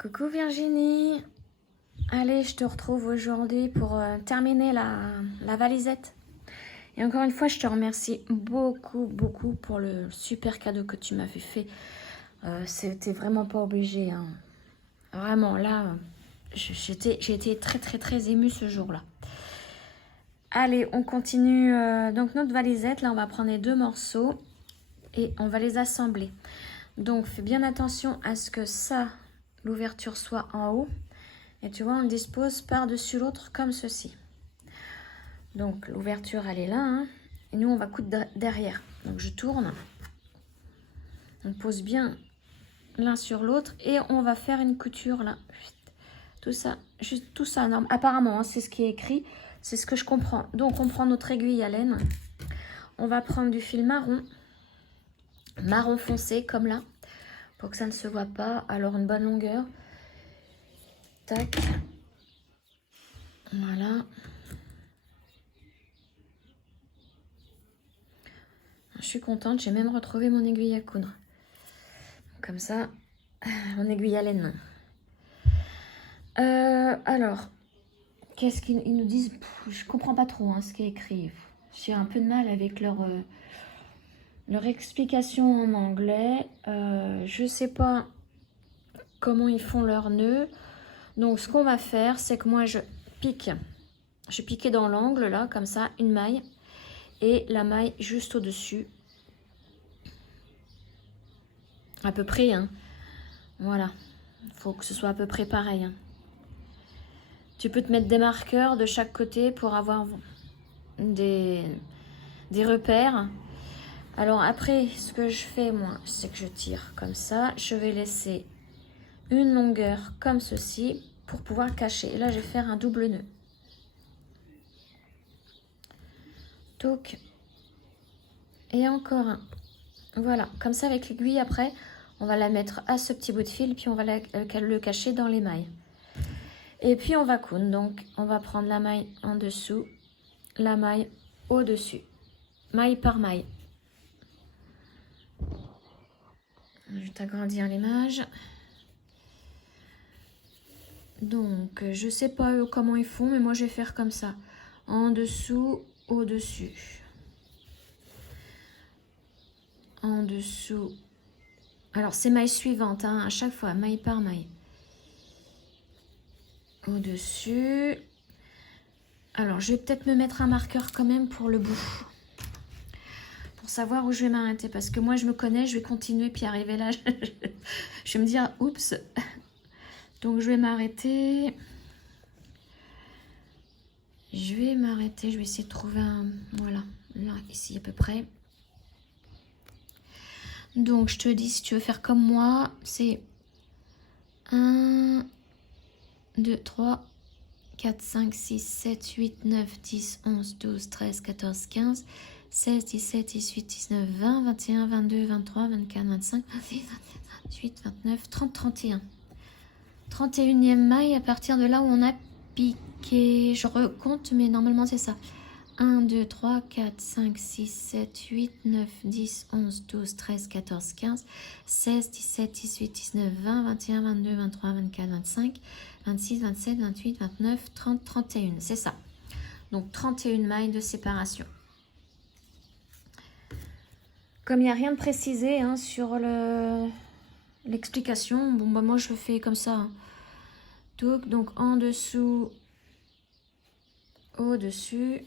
Coucou Virginie, allez je te retrouve aujourd'hui pour terminer la valisette. Et encore une fois je te remercie beaucoup pour le super cadeau que tu m'avais fait. C'était vraiment pas obligé, hein. Vraiment là, j'ai été très émue ce jour-là. Allez, on continue donc notre valisette. Là on va prendre les deux morceaux et on va les assembler. Donc fais bien attention à ce que ça, l'ouverture soit en haut. Et tu vois, on le dispose par-dessus l'autre comme ceci. Donc l'ouverture, elle est là, hein, et nous, on va coudre derrière. Donc je tourne. On pose bien l'un sur l'autre et on va faire une couture là. Tout ça, juste tout ça. Apparemment, hein, c'est ce qui est écrit. C'est ce que je comprends. Donc on prend notre aiguille à laine. On va prendre du fil marron foncé comme là, pour que ça ne se voit pas. Alors une bonne longueur. Tac. Voilà. Je suis contente, j'ai même retrouvé mon aiguille à coudre. Comme ça, mon aiguille à laine. Alors, qu'est-ce qu'ils nous disent? Je comprends pas trop ce qui est écrit. J'ai un peu de mal avec leur explication en anglais. Je sais pas comment ils font leurs nœuds. Donc, ce qu'on va faire, c'est que moi, je pique. Je piquais dans l'angle, là, comme ça, une maille. Et la maille juste au-dessus. À peu près, hein. Voilà. Il faut que ce soit à peu près pareil, hein. Tu peux te mettre des marqueurs de chaque côté pour avoir des repères. Alors après, ce que je fais, moi, c'est que je tire comme ça. Je vais laisser une longueur comme ceci pour pouvoir cacher. Et là, je vais faire un double nœud. Touc. Et encore un. Voilà, comme ça avec l'aiguille, après, on va la mettre à ce petit bout de fil, puis on va le cacher dans les mailles. Et puis on va coudre, donc on va prendre la maille en dessous, la maille au-dessus, maille par maille. Je vais t'agrandir l'image. Donc je sais pas eux comment ils font, mais moi je vais faire comme ça, en dessous, au-dessus, en dessous. Alors c'est maille suivante, hein, à chaque fois, maille par maille. Au-dessus. Alors, je vais peut-être me mettre un marqueur quand même pour le bout. Pour savoir où je vais m'arrêter. Parce que moi, je me connais, je vais continuer. Puis arriver là, je vais me dire, oups. Donc, je vais m'arrêter. Je vais m'arrêter. Je vais essayer de trouver un... Voilà, là, ici à peu près. Donc, je te dis, si tu veux faire comme moi, c'est 1, 2, 3... 4, 5, 6, 7, 8, 9, 10, 11, 12, 13, 14, 15, 16, 17, 18, 19, 20, 21, 22, 23, 24, 25, 26, 27, 28, 29, 30, 31. 31e maille à partir de là où on a piqué. Je recompte, mais normalement c'est ça. 1, 2, 3, 4, 5, 6, 7, 8, 9, 10, 11, 12, 13, 14, 15, 16, 17, 18, 19, 20, 21, 22, 23, 24, 25, 26, 27, 28, 29, 30, 31. C'est ça. Donc 31 mailles de séparation. Comme il n'y a rien de précisé sur l'explication, bon bah moi je le fais comme ça. Donc en dessous, au-dessus.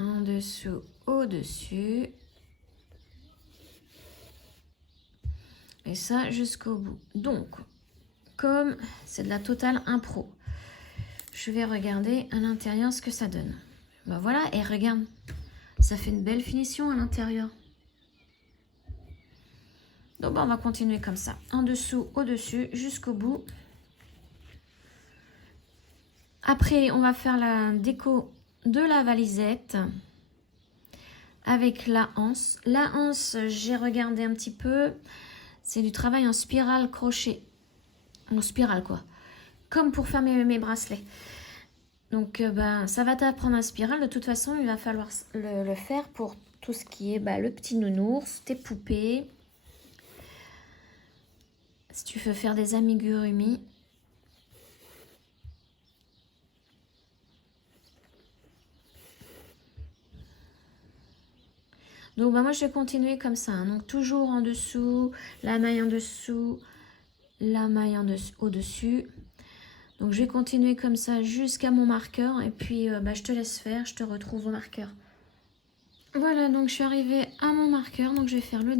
En dessous, au-dessus. Et ça jusqu'au bout. Donc, comme c'est de la totale impro, je vais regarder à l'intérieur ce que ça donne. Ben voilà, et regarde, ça fait une belle finition à l'intérieur. Donc ben, on va continuer comme ça. En dessous, au-dessus, jusqu'au bout. Après, on va faire la déco de la valisette avec la anse. La anse, j'ai regardé un petit peu. C'est du travail en spirale crochet. En spirale, quoi. Comme pour faire mes bracelets. Donc, ça va t'apprendre un spirale. De toute façon, il va falloir le faire pour tout ce qui est le petit nounours, tes poupées. Si tu veux faire des amigurumi. Donc bah, moi je vais continuer comme ça, hein. Donc toujours en dessous, la maille en dessous, la maille au-dessus. Donc je vais continuer comme ça jusqu'à mon marqueur et puis bah, je te laisse faire, je te retrouve au marqueur. Voilà, donc je suis arrivée à mon marqueur, donc je vais faire la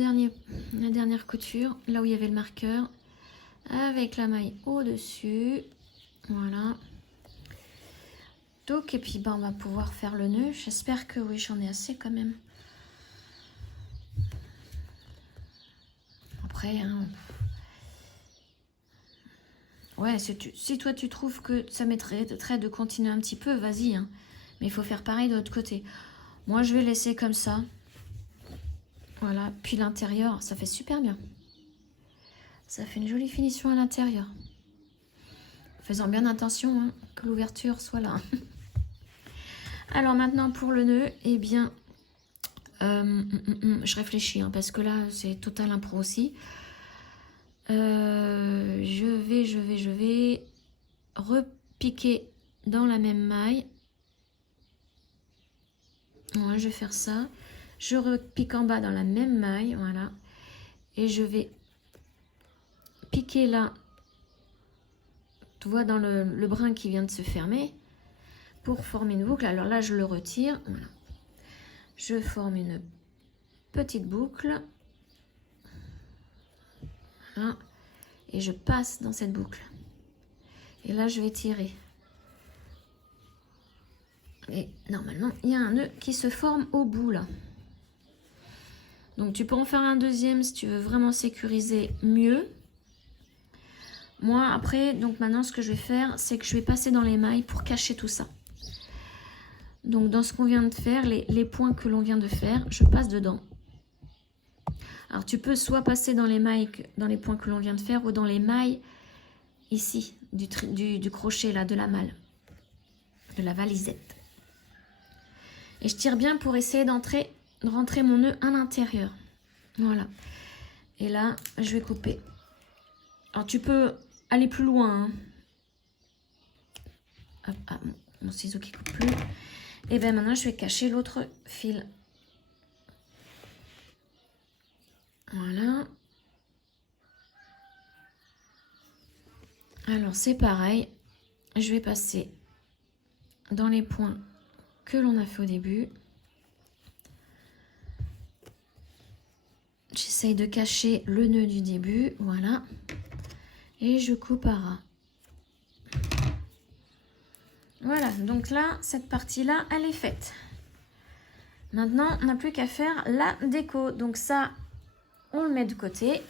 dernière couture, là où il y avait le marqueur, avec la maille au-dessus, voilà. Donc et puis bah, on va pouvoir faire le nœud, j'espère que oui, j'en ai assez quand même. Après, hein, ouais, si toi tu trouves que ça mettrait de continuer un petit peu, vas-y, hein. Mais il faut faire pareil de l'autre côté. Moi, je vais laisser comme ça. Voilà, puis l'intérieur, ça fait super bien. Ça fait une jolie finition à l'intérieur. Faisant bien attention hein, que l'ouverture soit là. Alors maintenant pour le nœud, eh bien, je réfléchis hein, parce que là c'est total impro aussi. Je vais repiquer dans la même maille. Ouais, je vais faire ça. Je repique en bas dans la même maille, voilà. Et je vais piquer là, tu vois, dans le brin qui vient de se fermer, pour former une boucle. Alors là, je le retire, voilà. Je forme une petite boucle. Voilà. Et je passe dans cette boucle. Et là, je vais tirer. Et normalement, il y a un nœud qui se forme au bout, là. Donc, tu peux en faire un deuxième si tu veux vraiment sécuriser mieux. Moi, après, donc maintenant, ce que je vais faire, c'est que je vais passer dans les mailles pour cacher tout ça. Donc, dans ce qu'on vient de faire, les points que l'on vient de faire, je passe dedans. Alors, tu peux soit passer dans les mailles, dans les points que l'on vient de faire, ou dans les mailles, ici, du crochet, là, de la malle, de la valisette. Et je tire bien pour essayer de rentrer mon nœud à l'intérieur. Voilà. Et là, je vais couper. Alors, tu peux aller plus loin. Hein. Hop, ah, mon ciseau qui coupe plus. Et bien maintenant, je vais cacher l'autre fil. Voilà. Alors, c'est pareil. Je vais passer dans les points que l'on a fait au début. J'essaye de cacher le nœud du début. Voilà. Et je coupe à ras. Voilà, donc là, cette partie-là, elle est faite. Maintenant, on n'a plus qu'à faire la déco. Donc ça, on le met de côté.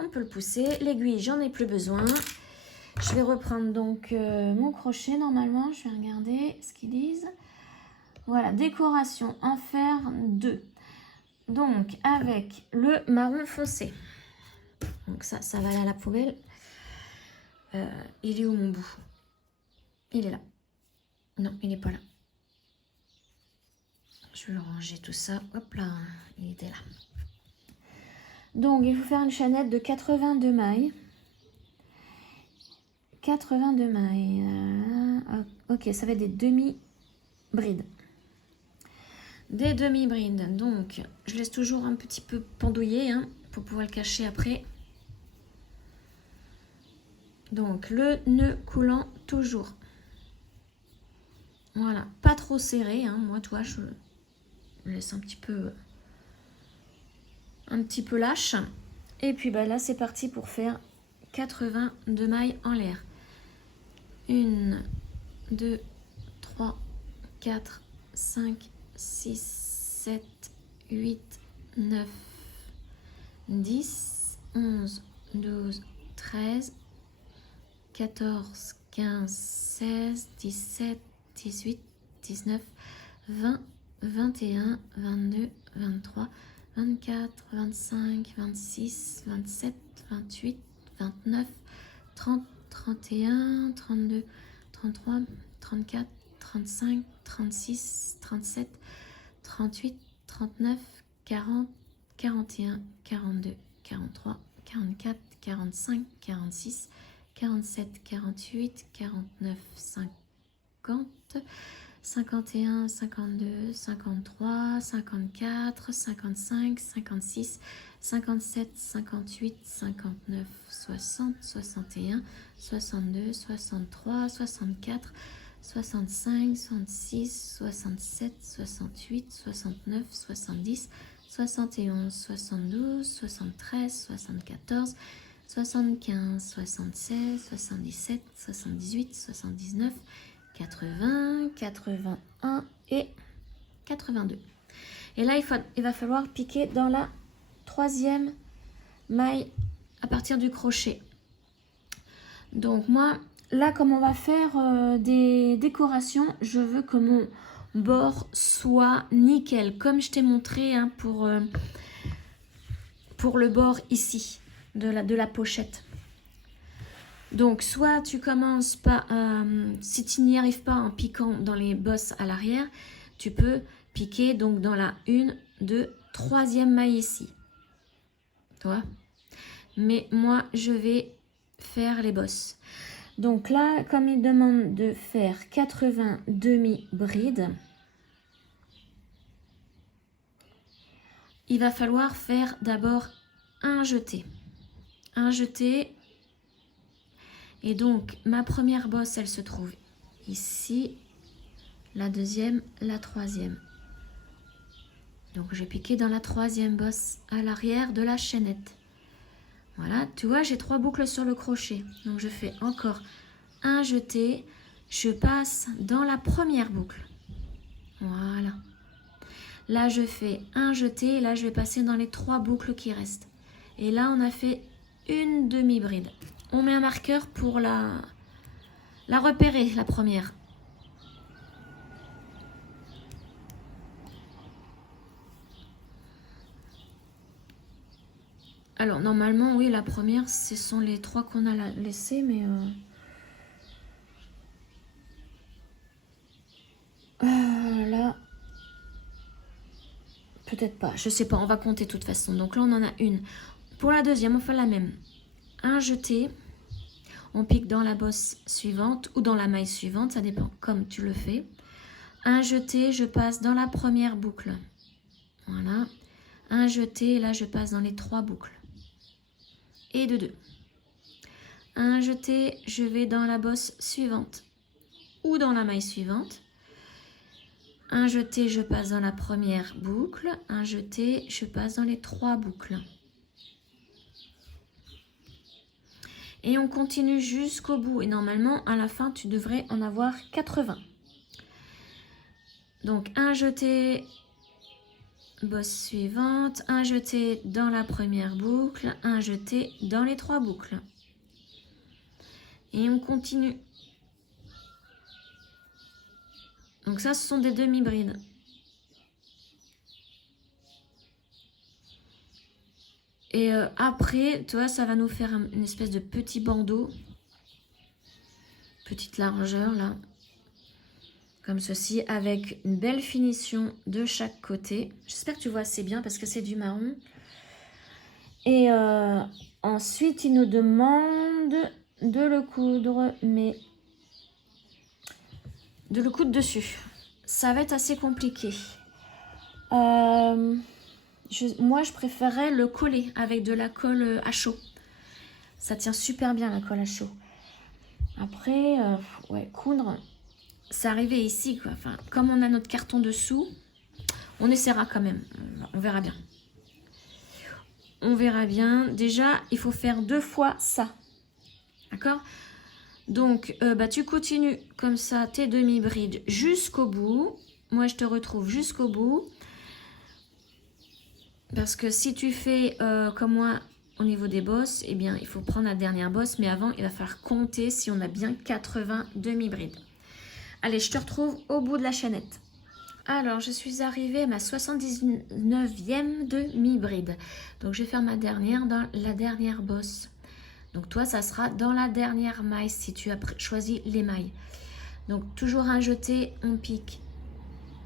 On peut le pousser. L'aiguille, j'en ai plus besoin. Je vais reprendre donc mon crochet. Normalement, je vais regarder ce qu'ils disent. Voilà, décoration en fer 2. Donc, avec le marron foncé. Donc ça va aller à la poubelle. Il est où mon bout? Il est là. Non, il n'est pas là. Je vais ranger tout ça. Hop là, il était là. Donc, il faut faire une chaînette de 82 mailles. 82 mailles. Ok, ça va être des demi-brides. Des demi-brides. Donc, je laisse toujours un petit peu pendouiller hein, pour pouvoir le cacher après. Donc, le nœud coulant toujours. Voilà, pas trop serré. Hein. Moi, toi, je laisse un petit peu lâche. Et puis bah, là, c'est parti pour faire 82 mailles en l'air. 1, 2, 3, 4, 5, 6, 7, 8, 9, 10, 11, 12, 13, 14, 15, 16, 17, 18, 19, 20, 21, 22, 23, 24, 25, 26, 27, 28, 29, 30, 31, 32, 33, 34, 35, 36, 37, 38, 39, 40, 41, 42, 43, 44, 45, 46, 47, 48, 49, 50, 51, 52, 53, 54, 55, 56, 57, 58, 59, 60, 61, 62, 63, 64, 65, 66, 67, 68, 69, 70, 71, 72, 73, 74, 75, 76, 77, 78, 79, 80, 81 et 82. Et là, il va falloir piquer dans la troisième maille à partir du crochet. Donc moi, là, comme on va faire des décorations, je veux que mon bord soit nickel, comme je t'ai montré hein, pour le bord ici de la pochette. Donc soit tu commences par, si tu n'y arrives pas en piquant dans les bosses à l'arrière, tu peux piquer donc dans la 1, 2, 3e maille ici. Tu vois? Mais moi je vais faire les bosses. Donc là, comme il demande de faire 80 demi-brides, il va falloir faire d'abord un jeté. Un jeté. Et donc, ma première bosse, elle se trouve ici. La deuxième, la troisième. Donc, j'ai piqué dans la troisième bosse à l'arrière de la chaînette. Voilà, tu vois, j'ai 3 boucles sur le crochet. Donc, je fais encore un jeté. Je passe dans la première boucle. Voilà. Là, je fais un jeté. Et là, je vais passer dans les 3 boucles qui restent. Et là, on a fait une demi-bride. On met un marqueur pour la repérer, la première. Alors, normalement, oui, la première, ce sont les 3 qu'on a laissées, mais... là... Peut-être pas, je sais pas, on va compter de toute façon. Donc là, on en a une. Pour la deuxième, on fait la même. Un jeté, on pique dans la bosse suivante ou dans la maille suivante, ça dépend comme tu le fais. Un jeté, je passe dans la première boucle. Voilà. Un jeté, et là, je passe dans les 3 boucles. Et de 2. Un jeté, je vais dans la bosse suivante ou dans la maille suivante. Un jeté, je passe dans la première boucle. Un jeté, je passe dans les 3 boucles. Et on continue jusqu'au bout. Et normalement, à la fin, tu devrais en avoir 80. Donc, un jeté, bosse suivante. Un jeté dans la première boucle. Un jeté dans les 3 boucles. Et on continue. Donc ça, ce sont des demi-brides. Et après, tu vois, ça va nous faire une espèce de petit bandeau. Petite largeur, là. Comme ceci, avec une belle finition de chaque côté. J'espère que tu vois assez bien parce que c'est du marron. Et ensuite, il nous demande de le coudre, mais... de le coudre dessus. Ça va être assez compliqué. Moi, je préférerais le coller avec de la colle à chaud. Ça tient super bien la colle à chaud. Après, ouais, coudre, c'est arrivé ici, quoi. Enfin, comme on a notre carton dessous, on essaiera quand même. On verra bien. On verra bien. Déjà, il faut faire 2 fois ça. D'accord ? Donc, tu continues comme ça tes demi-brides jusqu'au bout. Moi, je te retrouve jusqu'au bout. Parce que si tu fais comme moi au niveau des bosses, eh bien, il faut prendre la dernière bosse. Mais avant, il va falloir compter si on a bien 80 demi-brides. Allez, je te retrouve au bout de la chaînette. Alors, je suis arrivée à ma 79e demi-bride. Donc, je vais faire ma dernière dans la dernière bosse. Donc, toi, ça sera dans la dernière maille si tu as choisi les mailles. Donc, toujours un jeté, on pique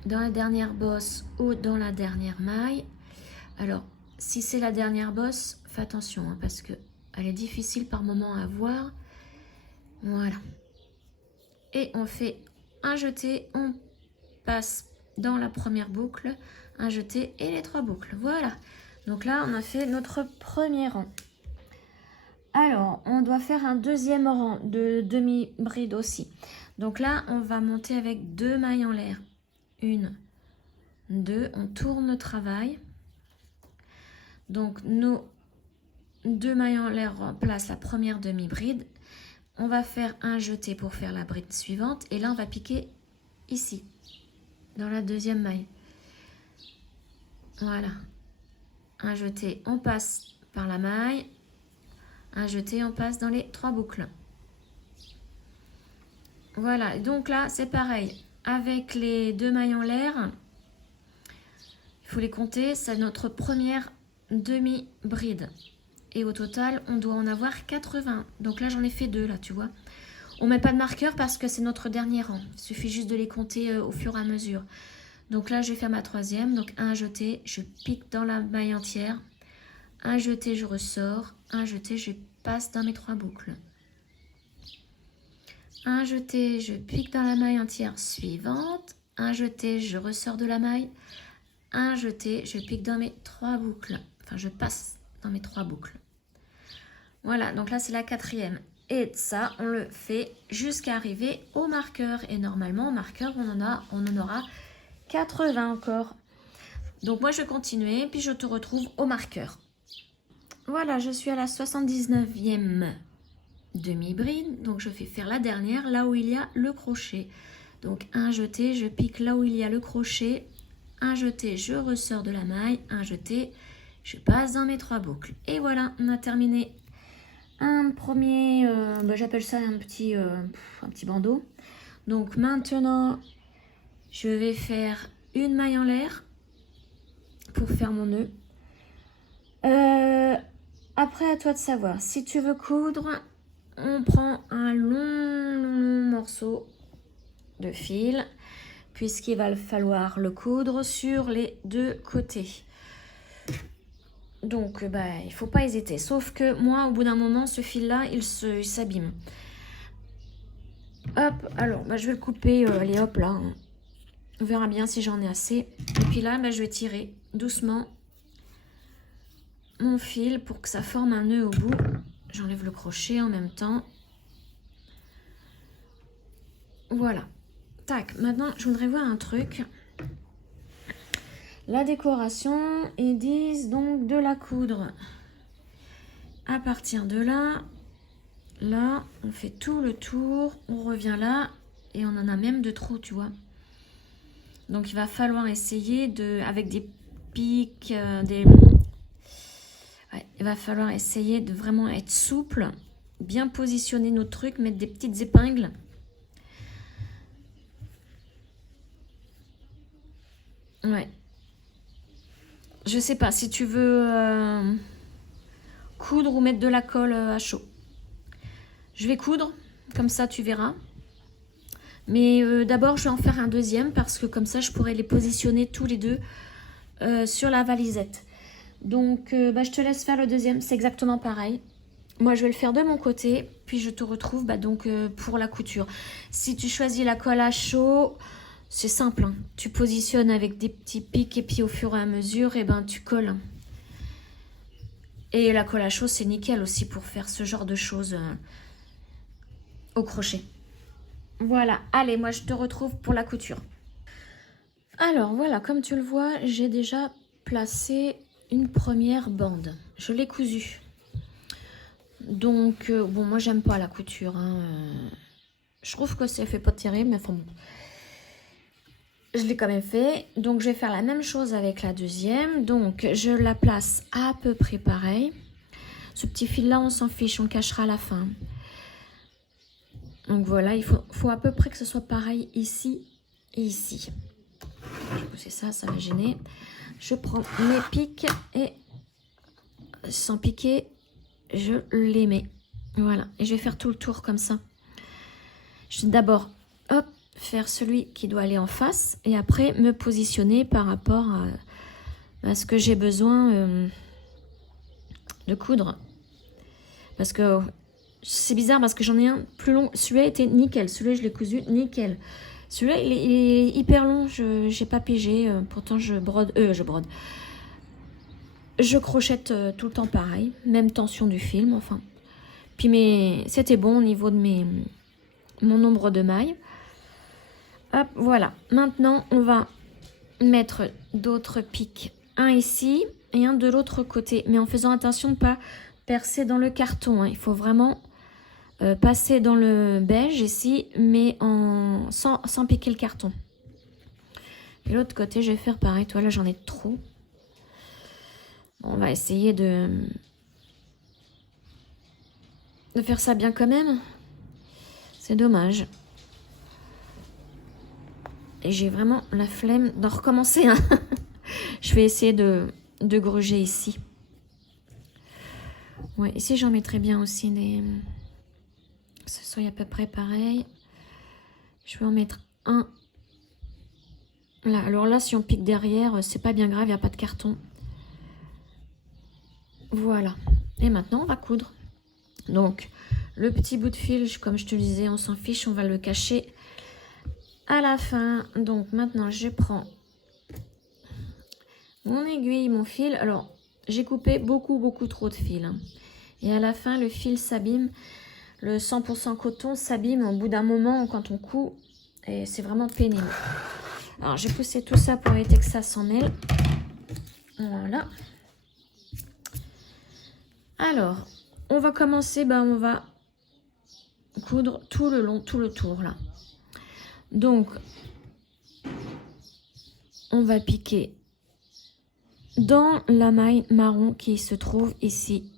dans la dernière bosse ou dans la dernière maille. Alors, si c'est la dernière bosse, fais attention hein, parce que Elle est difficile par moment à voir. Voilà. Et on fait un jeté, on passe dans la première boucle, un jeté et les 3 boucles. Voilà. Donc là, on a fait notre premier rang. Alors, on doit faire un deuxième rang de demi-bride aussi. Donc là, on va monter avec 2 mailles en l'air. 1, 2, on tourne le travail. Donc, nos 2 mailles en l'air remplacent la première demi-bride. On va faire un jeté pour faire la bride suivante. Et là, on va piquer ici, dans la deuxième maille. Voilà. Un jeté, on passe par la maille. Un jeté, on passe dans les 3 boucles. Voilà. Donc là, c'est pareil. Avec les 2 mailles en l'air, il faut les compter. C'est notre première demi-bride. Et au total, on doit en avoir 80. Donc là, j'en ai fait 2, là, tu vois. On ne met pas de marqueur parce que c'est notre dernier rang. Il suffit juste de les compter au fur et à mesure. Donc là, je vais faire ma troisième. Donc un jeté, je pique dans la maille entière. Un jeté, je ressors. Un jeté, je passe dans mes 3 boucles. Un jeté, je pique dans la maille entière suivante. Un jeté, je ressors de la maille. Un jeté, je pique dans mes 3 boucles. Enfin, je passe dans mes 3 boucles. Voilà, donc là, c'est la 4e. Et ça, on le fait jusqu'à arriver au marqueur. Et normalement, au marqueur, on en aura 80 encore. Donc moi, je vais continuer, puis je te retrouve au marqueur. Voilà, je suis à la 79e demi-bride. Donc, je fais faire la dernière, là où il y a le crochet. Donc, un jeté, je pique là où il y a le crochet. Un jeté, je ressors de la maille. Un jeté, je passe dans mes 3 boucles. Et voilà, on a terminé un premier, j'appelle ça un petit bandeau. Donc maintenant, je vais faire une maille en l'air pour faire mon nœud. Après, à toi de savoir. Si tu veux coudre, on prend un long morceau de fil, puisqu'il va falloir le coudre sur les 2 côtés. Donc, il ne faut pas hésiter. Sauf que moi, au bout d'un moment, ce fil-là, il s'abîme. Hop, alors, je vais le couper. Allez, hop, là. On verra bien si j'en ai assez. Et puis là, je vais tirer doucement mon fil pour que ça forme un nœud au bout. J'enlève le crochet en même temps. Voilà. Tac, maintenant, je voudrais voir un truc. La décoration, ils disent donc de la coudre. À partir de là, on fait tout le tour, on revient là et on en a même de trop, tu vois. Donc il va falloir essayer avec des pics, il va falloir essayer de vraiment être souple, bien positionner nos trucs, mettre des petites épingles. Ouais. Je sais pas si tu veux coudre ou mettre de la colle à chaud. Je vais coudre, comme ça tu verras. Mais d'abord, je vais en faire un deuxième parce que comme ça, je pourrais les positionner tous les deux sur la valisette. Donc, je te laisse faire le deuxième. C'est exactement pareil. Moi, je vais le faire de mon côté. Puis, je te retrouve pour la couture. Si tu choisis la colle à chaud, c'est simple. Hein. Tu positionnes avec des petits pics et puis au fur et à mesure, tu colles. Et la colle à chaud, c'est nickel aussi pour faire ce genre de choses au crochet. Voilà, allez, moi je te retrouve pour la couture. Alors voilà, comme tu le vois, j'ai déjà placé une première bande. Je l'ai cousue. Donc, bon, moi j'aime pas la couture. Hein. Je trouve que ça fait pas terrible, mais enfin bon. Je l'ai quand même fait. Donc, je vais faire la même chose avec la deuxième. Donc, je la place à peu près pareil. Ce petit fil-là, on s'en fiche, on cachera à la fin. Donc voilà, il faut à peu près que ce soit pareil ici et ici. C'est ça, ça va gêner. Je prends mes pics et sans piquer, je les mets. Voilà, et je vais faire tout le tour comme ça. Je vais d'abord, hop, faire celui qui doit aller en face et après me positionner par rapport à ce que j'ai besoin de coudre. Parce que c'est bizarre parce que j'en ai un plus long. Celui-là était nickel. Celui-là, je l'ai cousu nickel. Celui-là, il est hyper long. Je n'ai pas pigé. Pourtant, je brode. Je crochette tout le temps pareil. Même tension du film, enfin. Puis c'était bon au niveau de mon nombre de mailles. Hop, voilà. Maintenant, on va mettre d'autres pics. Un ici et un de l'autre côté. Mais en faisant attention de ne pas percer dans le carton. Hein. Il faut vraiment passer dans le beige ici, mais sans piquer le carton. Et l'autre côté, je vais faire pareil. Toi, là, j'en ai trop. On va essayer de faire ça bien quand même. C'est dommage. Et j'ai vraiment la flemme d'en recommencer. Hein. Je vais essayer de gruger ici. Ouais, ici j'en mettrai bien aussi des... Que ce soit à peu près pareil. Je vais en mettre un. Là, alors là, si on pique derrière, c'est pas bien grave, il n'y a pas de carton. Voilà. Et maintenant, on va coudre. Donc, le petit bout de fil, comme je te le disais, on s'en fiche, on va le cacher à la fin. Donc, maintenant, je prends mon aiguille, mon fil. Alors, j'ai coupé beaucoup trop de fil. Hein. Et à la fin, le fil s'abîme. Le 100% coton s'abîme au bout d'un moment quand on coud. Et c'est vraiment pénible. Alors, j'ai poussé tout ça pour éviter que ça s'en mêle. Voilà. Alors, on va commencer, on va coudre tout le long, tout le tour là. Donc, on va piquer dans la maille marron qui se trouve ici.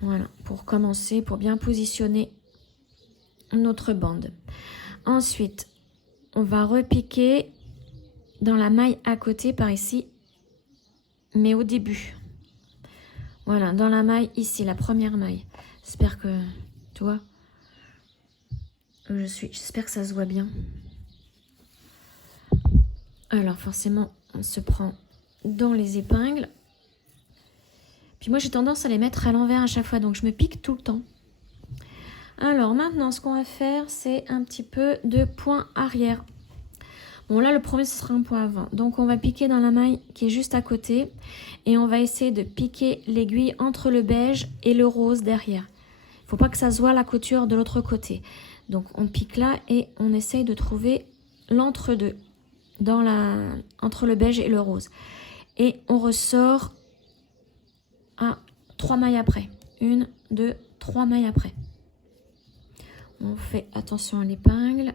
Voilà, pour commencer, pour bien positionner notre bande. Ensuite, on va repiquer dans la maille à côté par ici, mais au début. Voilà, dans la maille ici, la première maille. J'espère que, tu vois, j'espère que ça se voit bien. Alors forcément, on se prend dans les épingles. Puis moi, j'ai tendance à les mettre à l'envers à chaque fois, donc je me pique tout le temps. Alors maintenant, ce qu'on va faire, c'est un petit peu de point arrière. Bon, là, le premier, ce sera un point avant. Donc, on va piquer dans la maille qui est juste à côté. Et on va essayer de piquer l'aiguille entre le beige et le rose derrière. Il ne faut pas que ça se voit la couture de l'autre côté. Donc, on pique là et on essaye de trouver l'entre-deux entre le beige et le rose. Et on ressort à 3 mailles après. 1, 2, 3 mailles après. On fait attention à l'épingle.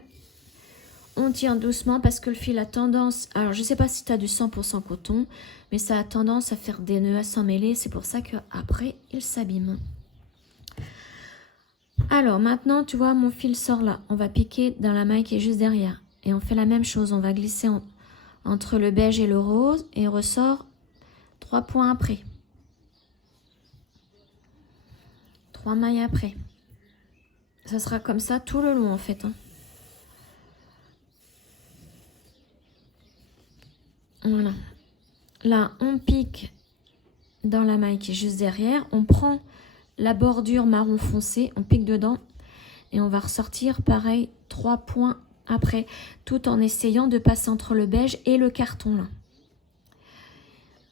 On tire doucement parce que le fil a tendance... Alors, je ne sais pas si tu as du 100% coton, mais ça a tendance à faire des nœuds, à s'en mêler. C'est pour ça qu'après, il s'abîme. Alors, maintenant, tu vois, mon fil sort là. On va piquer dans la maille qui est juste derrière. Et on fait la même chose. On va glisser entre le beige et le rose et on ressort 3 points après. 3 mailles après. Ça sera comme ça tout le long, en fait. Hein. Voilà. Là, on pique dans la maille qui est juste derrière. On prend la bordure marron foncé, on pique dedans et on va ressortir pareil 3 points après, tout en essayant de passer entre le beige et le carton là.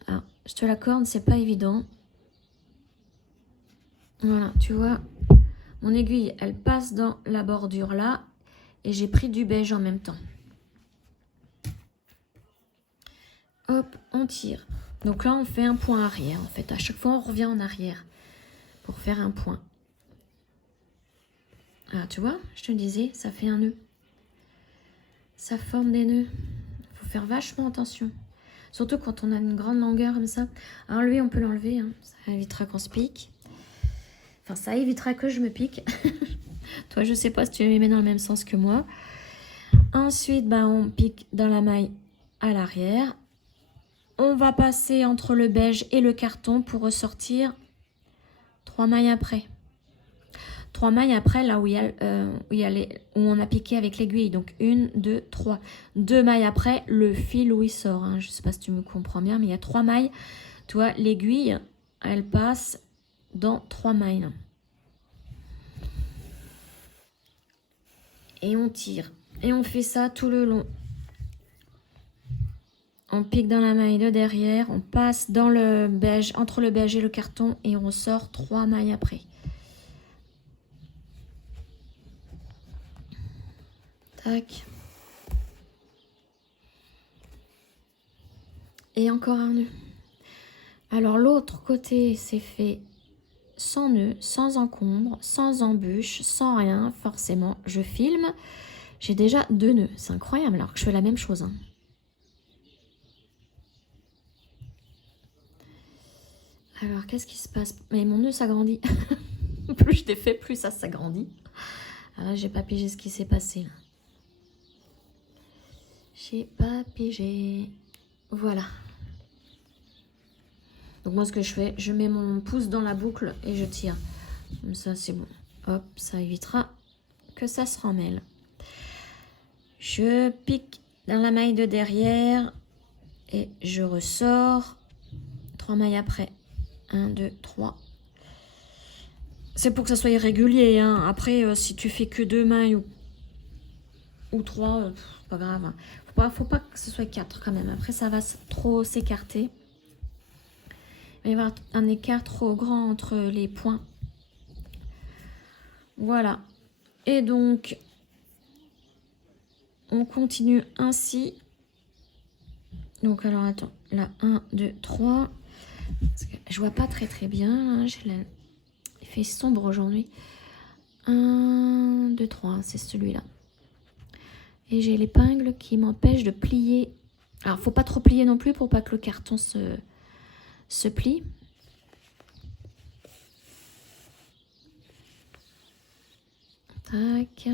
Alors, je te l'accorde, c'est pas évident. Voilà, tu vois, mon aiguille, elle passe dans la bordure là et j'ai pris du beige en même temps. Hop, on tire. Donc là, on fait un point arrière. En fait, à chaque fois, on revient en arrière pour faire un point. Ah, tu vois, je te disais, ça fait un nœud. Ça forme des nœuds. Il faut faire vachement attention. Surtout quand on a une grande longueur comme ça. Alors lui, on peut l'enlever. Hein. Ça évitera qu'on se pique. Enfin, ça évitera que je me pique. Toi, je sais pas si tu les mets dans le même sens que moi. Ensuite, on pique dans la maille à l'arrière. On va passer entre le beige et le carton pour ressortir 3 mailles après. 3 mailles après, là où on a piqué avec l'aiguille. Donc 1, 2, 3. 2 mailles après, le fil où il sort. Hein. Je ne sais pas si tu me comprends bien, mais il y a 3 mailles Tu vois, l'aiguille, elle passe dans 3 mailles. Et on tire. Et on fait ça tout le long. On pique dans la maille de derrière, on passe dans le beige, entre le beige et le carton, et on ressort 3 mailles après. Tac. Et encore un nœud. Alors l'autre côté, c'est fait sans nœud, sans encombre, sans embûche, sans rien. Forcément, je filme. J'ai déjà 2 nœuds. C'est incroyable alors que je fais la même chose. Hein. Alors, qu'est-ce qui se passe? Mais mon nœud s'agrandit. Plus je t'ai fait, plus ça s'agrandit. Alors là, j'ai pas pigé ce qui s'est passé. Là. J'ai pas pigé. Voilà. Donc moi, ce que je fais, je mets mon pouce dans la boucle et je tire. Comme ça, c'est bon. Hop, ça évitera que ça se remêle. Je pique dans la maille de derrière et je ressors 3 mailles après. 1, 2, 3. C'est pour que ça soit irrégulier. Hein. Après, si tu fais que 2 mailles ou 3, pas grave. Hein. Faut pas que ce soit 4 quand même. Après, ça va trop s'écarter. Il va y avoir un écart trop grand entre les points. Voilà. Et donc, on continue ainsi. Donc, alors, attends. Là, 1, 2, 3. Parce que je vois pas très bien. Hein. Il fait sombre aujourd'hui. 1, 2, 3. C'est celui-là. Et j'ai l'épingle qui m'empêche de plier. Alors, faut pas trop plier non plus pour pas que le carton se plie. Tac.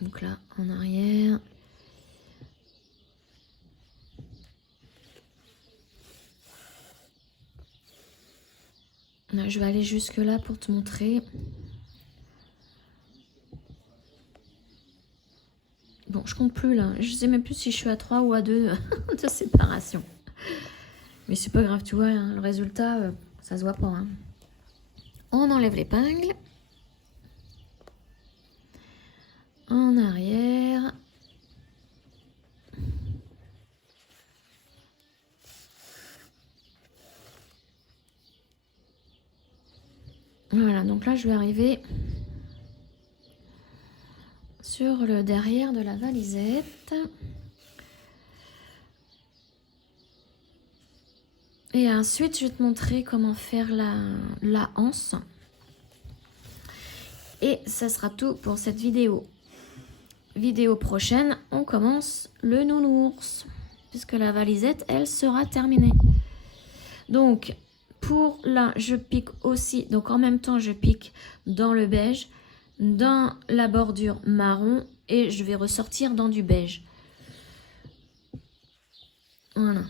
Donc là, en arrière. Là, je vais aller jusque là pour te montrer. Bon, je compte plus là. Je sais même plus si je suis à 3 ou à 2 de séparation. Mais c'est pas grave, tu vois, hein, le résultat, ça se voit pas. Hein. On enlève l'épingle. En arrière. Voilà, donc là, je vais arriver sur le derrière de la valisette. Et ensuite, je vais te montrer comment faire la anse. Et ça sera tout pour cette vidéo. Vidéo prochaine, on commence le nounours. Puisque la valisette, elle sera terminée. Donc, pour là, je pique aussi. Donc, en même temps, je pique dans le beige, dans la bordure marron. Et je vais ressortir dans du beige. Voilà.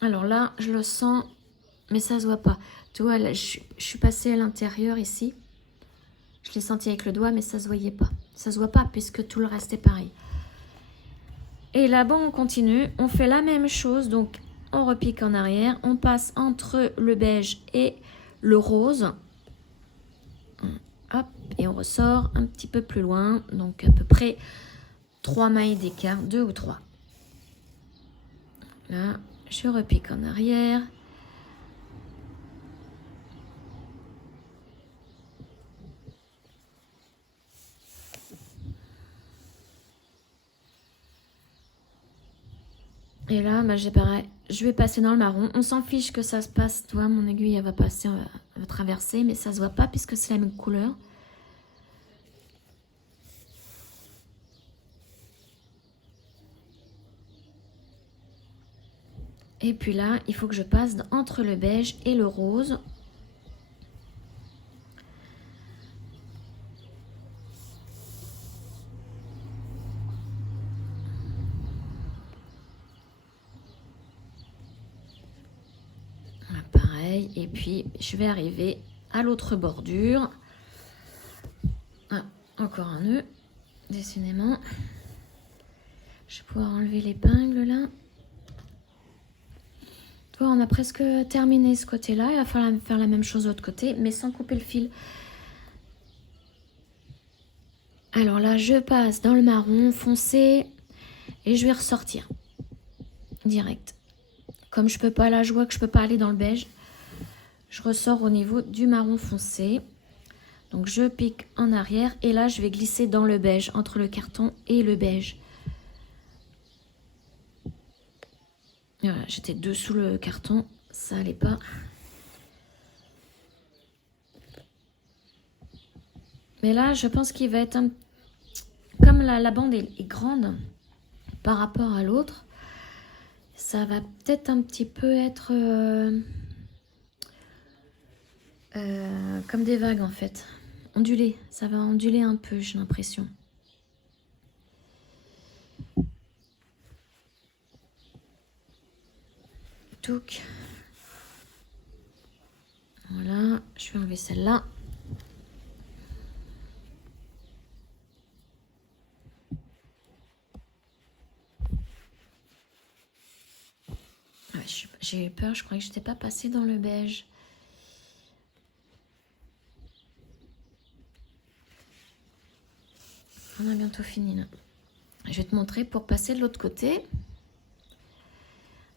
Alors là, je le sens, mais ça se voit pas. Tu vois, là, je suis passée à l'intérieur ici. Je l'ai senti avec le doigt, mais ça se voyait pas. Ça se voit pas puisque tout le reste est pareil. Et là-bas, on continue. On fait la même chose. Donc, on repique en arrière. On passe entre le beige et le rose. Hop, et on ressort un petit peu plus loin. Donc, à peu près 3 mailles d'écart, 2 ou 3. Là, je repique en arrière. Et là, bah, pareil, je vais passer dans le marron. On s'en fiche que ça se passe. Tu vois, mon aiguille, elle va passer, elle va traverser, mais ça se voit pas puisque c'est la même couleur. Et puis là, il faut que je passe entre le beige et le rose. Pareil, et puis je vais arriver à l'autre bordure. Ah, encore un nœud, décidément. Je vais pouvoir enlever l'épingle là. Tu vois, on a presque terminé ce côté-là. Il va falloir faire la même chose de l'autre côté, mais sans couper le fil. Alors là, je passe dans le marron foncé et je vais ressortir direct. Comme je peux pas, là, je vois que je peux pas aller dans le beige. Je ressors au niveau du marron foncé. Donc je pique en arrière et là, je vais glisser dans le beige, entre le carton et le beige. Voilà, j'étais dessous le carton, ça allait pas. Mais là, je pense qu'il va être un... Comme la bande est grande par rapport à l'autre, ça va peut-être un petit peu être comme des vagues en fait. Onduler, ça va onduler un peu, j'ai l'impression. Touc. Voilà, je vais enlever celle-là. J'ai eu peur, je croyais que je n'étais pas passée dans le beige. On a bientôt fini là. Je vais te montrer pour passer de l'autre côté.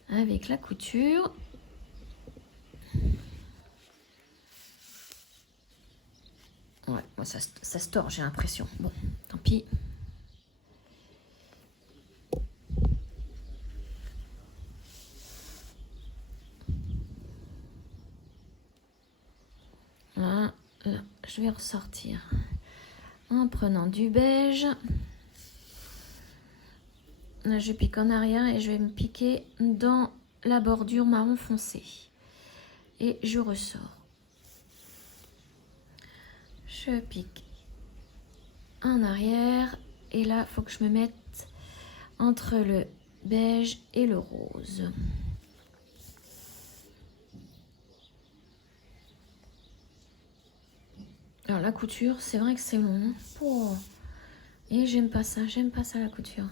Avec la couture. Ouais, moi ça se tord, j'ai l'impression. Bon, tant pis. Là, je vais ressortir en prenant du beige. Là, je pique en arrière et je vais me piquer dans la bordure marron foncé. Et je ressors. Je pique en arrière. Et là, il faut que je me mette entre le beige et le rose. Alors la couture, c'est vrai que c'est long. Oh. Et j'aime pas ça la couture.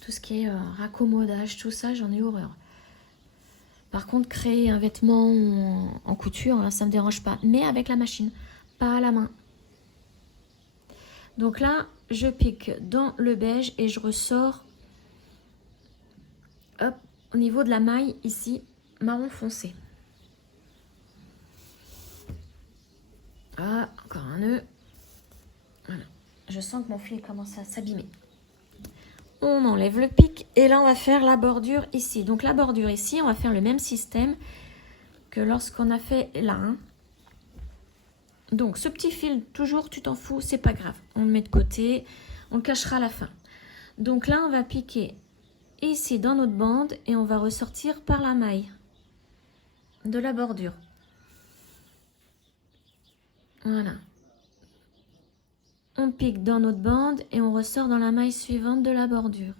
Tout ce qui est raccommodage, tout ça, j'en ai horreur. Par contre, créer un vêtement en couture, là, ça me dérange pas. Mais avec la machine, pas à la main. Donc là, je pique dans le beige et je ressors hop, au niveau de la maille, ici, marron foncé. Ah, encore un nœud. Voilà. Je sens que mon fil commence à s'abîmer. On enlève le pic et là, on va faire la bordure ici. Donc la bordure ici, on va faire le même système que lorsqu'on a fait là. Hein. Donc ce petit fil, toujours, tu t'en fous, c'est pas grave. On le met de côté, on le cachera à la fin. Donc là, on va piquer ici dans notre bande et on va ressortir par la maille de la bordure. Voilà. On pique dans notre bande et on ressort dans la maille suivante de la bordure.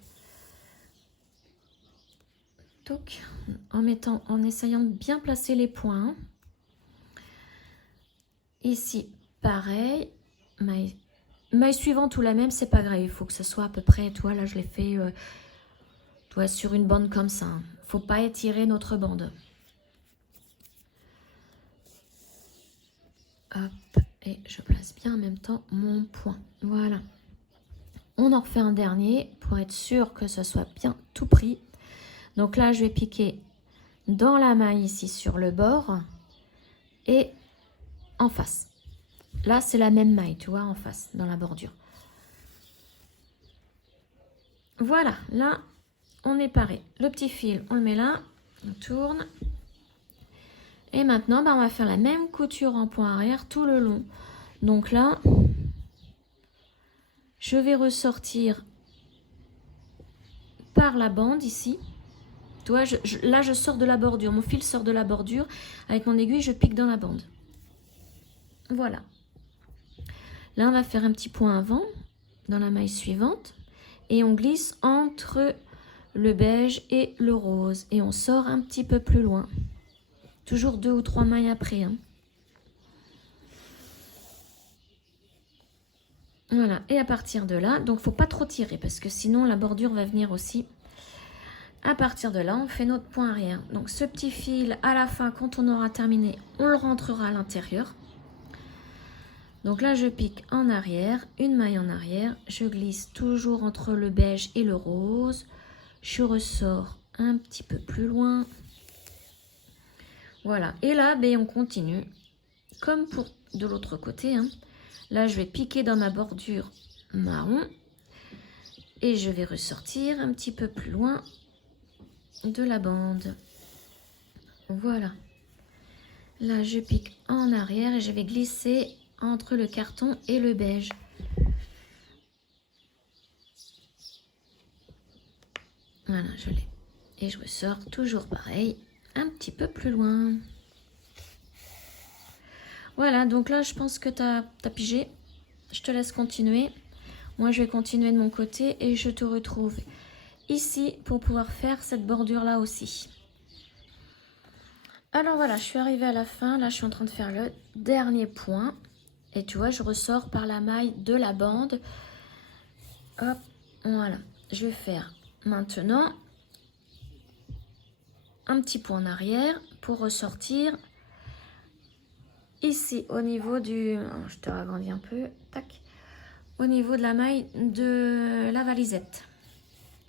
Donc, en essayant de bien placer les points. Ici, pareil. Maille suivante ou la même, c'est pas grave. Il faut que ce soit à peu près, toi là je l'ai fait toi, sur une bande comme ça. Faut pas étirer notre bande. Hop, et je place bien en même temps mon point. Voilà. On en refait un dernier pour être sûr que ce soit bien tout pris. Donc là, je vais piquer dans la maille ici sur le bord et en face. Là, c'est la même maille, tu vois, en face, dans la bordure. Voilà, là, on est paré. Le petit fil, on le met là, on tourne. Et maintenant, bah, on va faire la même couture en point arrière tout le long. Donc là, je vais ressortir par la bande ici. Tu vois, là, je sors de la bordure. Mon fil sort de la bordure. Avec mon aiguille, je pique dans la bande. Voilà. Là, on va faire un petit point avant dans la maille suivante. Et on glisse entre le beige et le rose. Et on sort un petit peu plus loin. Toujours 2 ou 3 mailles après. Hein. Voilà. Et à partir de là, donc faut pas trop tirer parce que sinon la bordure va venir aussi À partir de là, on fait notre point arrière. Donc ce petit fil, à la fin, quand on aura terminé, on le rentrera à l'intérieur. Donc là, je pique en arrière, une maille en arrière. Je glisse toujours entre le beige et le rose. Je ressors un petit peu plus loin. Voilà. Et là, ben, on continue. Comme pour de l'autre côté. Hein. Là, je vais piquer dans ma bordure marron. Et je vais ressortir un petit peu plus loin de la bande. Voilà. Là, je pique en arrière et je vais glisser entre le carton et le beige. Voilà, je l'ai. Et je ressors toujours pareil, un petit peu plus loin. Voilà, donc là, je pense que tu as pigé. Je te laisse continuer. Moi, je vais continuer de mon côté et je te retrouve ici pour pouvoir faire cette bordure-là aussi. Alors voilà, je suis arrivée à la fin. Là, je suis en train de faire le dernier point. Et tu vois, je ressors par la maille de la bande. Hop, voilà. Je vais faire maintenant un petit point en arrière pour ressortir ici au niveau du... Alors, je te ragrandis un peu. Tac. Au niveau de la maille de la valisette.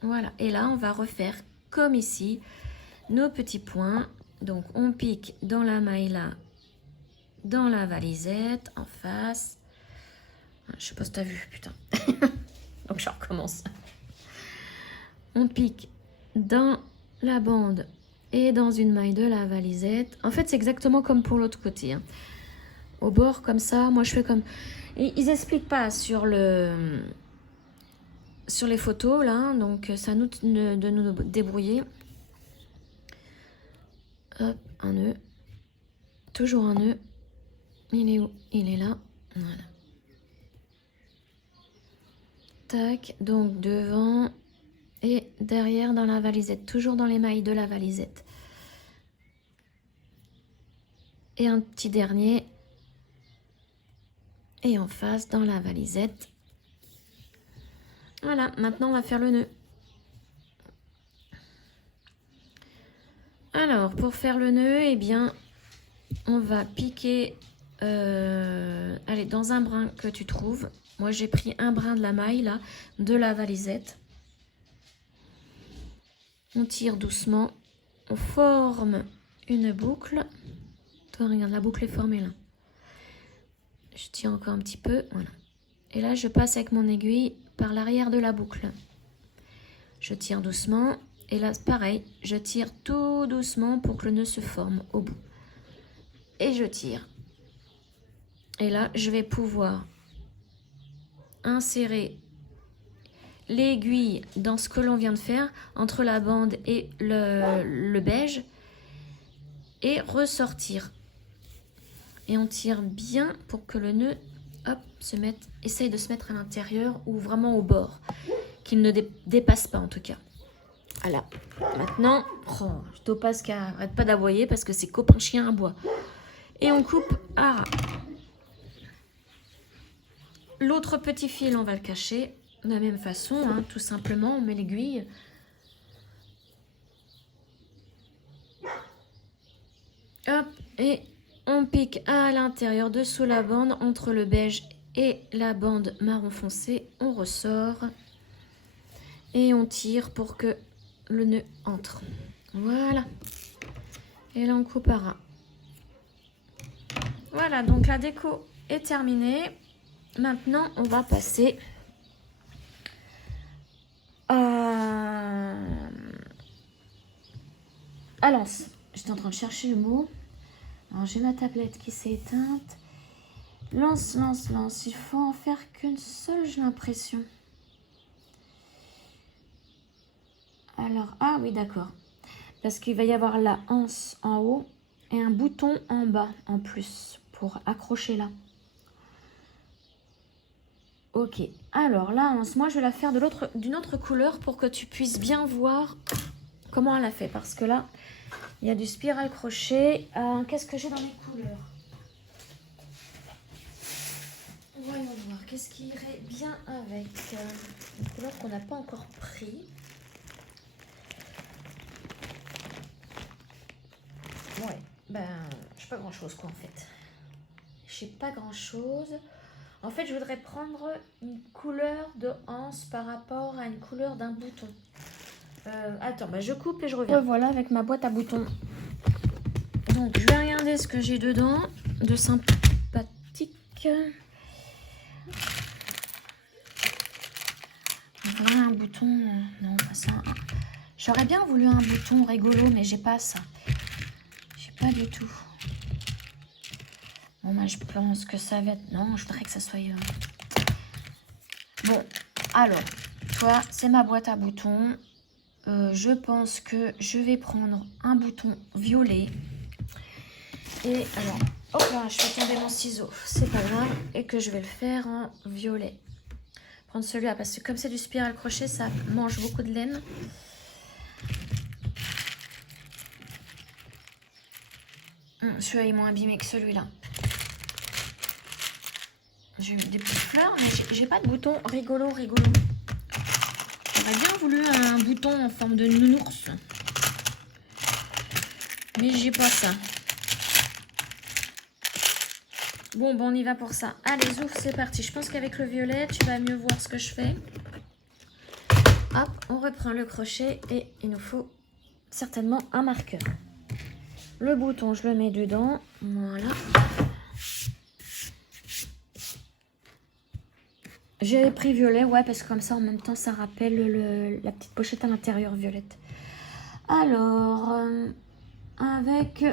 Voilà. Et là, on va refaire comme ici nos petits points. Donc, on pique dans la maille là, dans la valisette, en face. Je sais pas si tu as vu, putain. Donc, je recommence. On pique dans la bande et dans une maille de la valisette. En fait, c'est exactement comme pour l'autre côté. Hein. Au bord, comme ça, moi, je fais comme... Et ils expliquent pas sur les photos, là. Hein, donc, c'est à nous de nous débrouiller. Hop, un nœud. Toujours un nœud. Il est où? Il est là. Voilà. Tac, donc devant et derrière dans la valisette. Toujours dans les mailles de la valisette. Et un petit dernier. Et en face dans la valisette. Voilà, maintenant on va faire le nœud. Alors, pour faire le nœud, eh bien, on va piquer allez, dans un brin que tu trouves. Moi, j'ai pris un brin de la maille, là, de la valisette. On tire doucement. On forme une boucle. Toi, regarde, la boucle est formée, là. Je tire encore un petit peu, voilà. Et là, je passe avec mon aiguille par l'arrière de la boucle. Je tire doucement. Et là, pareil, je tire tout doucement pour que le nœud se forme au bout. Et je tire. Et là, je vais pouvoir insérer l'aiguille dans ce que l'on vient de faire, entre la bande et le beige, et ressortir. Et on tire bien pour que le nœud, hop, essaye de se mettre à l'intérieur ou vraiment au bord, qu'il ne dépasse pas en tout cas. Voilà. Maintenant, oh, Topazka arrête pas d'aboyer parce que c'est copain chien à bois. Et on coupe à ras. L'autre petit fil, on va le cacher de la même façon, hein, tout simplement, on met l'aiguille. Hop, et on pique à l'intérieur, dessous la bande, entre le beige et la bande marron foncé. On ressort et on tire pour que le nœud entre. Voilà. Et là, on coupe à ras. Voilà, donc la déco est terminée. Maintenant, on va passer à l'anse. J'étais en train de chercher le mot. Alors, j'ai ma tablette qui s'est éteinte. Lance, lance, lance. Il faut en faire qu'une seule, j'ai l'impression. Alors, ah oui, d'accord. Parce qu'il va y avoir la anse en haut et un bouton en bas en plus pour accrocher là. Ok, alors la anse, moi je vais la faire d'une autre couleur pour que tu puisses bien voir comment elle a fait. Parce que là, il y a du spiral crochet. Qu'est-ce que j'ai dans les couleurs? Voyons voir, qu'est-ce qui irait bien avec une couleur qu'on n'a pas encore pris. Ben, je sais pas grand chose quoi en fait. Je sais pas grand chose. En fait, je voudrais prendre une couleur de anse par rapport à une couleur d'un bouton. Attends, bah je coupe et je reviens. Voilà avec ma boîte à boutons. Donc, je vais regarder ce que j'ai dedans de sympathique. Voilà un bouton. Non, pas ça. J'aurais bien voulu un bouton rigolo, mais j'ai pas ça. J'ai pas du tout. Bon, moi, je pense que ça va être... Non, je voudrais que ça soit... Bon, alors, toi, c'est ma boîte à boutons. Je pense que je vais prendre un bouton violet. Et alors, hop là, je fais tomber mon ciseau. C'est pas grave. Et que je vais le faire en violet. Prendre celui-là, parce que comme c'est du spiral crochet, ça mange beaucoup de laine. Celui-là est moins abîmé que celui-là. J'ai mis des petites fleurs, mais j'ai pas de bouton rigolo. J'aurais bien voulu un bouton en forme de nounours. Mais j'ai pas ça. Bon, on y va pour ça. Allez, zouf, c'est parti. Je pense qu'avec le violet, tu vas mieux voir ce que je fais. Hop, on reprend le crochet et il nous faut certainement un marqueur. Le bouton, je le mets dedans. Voilà. J'ai pris violet, ouais, parce que comme ça, en même temps, ça rappelle la petite pochette à l'intérieur violette. Alors, avec...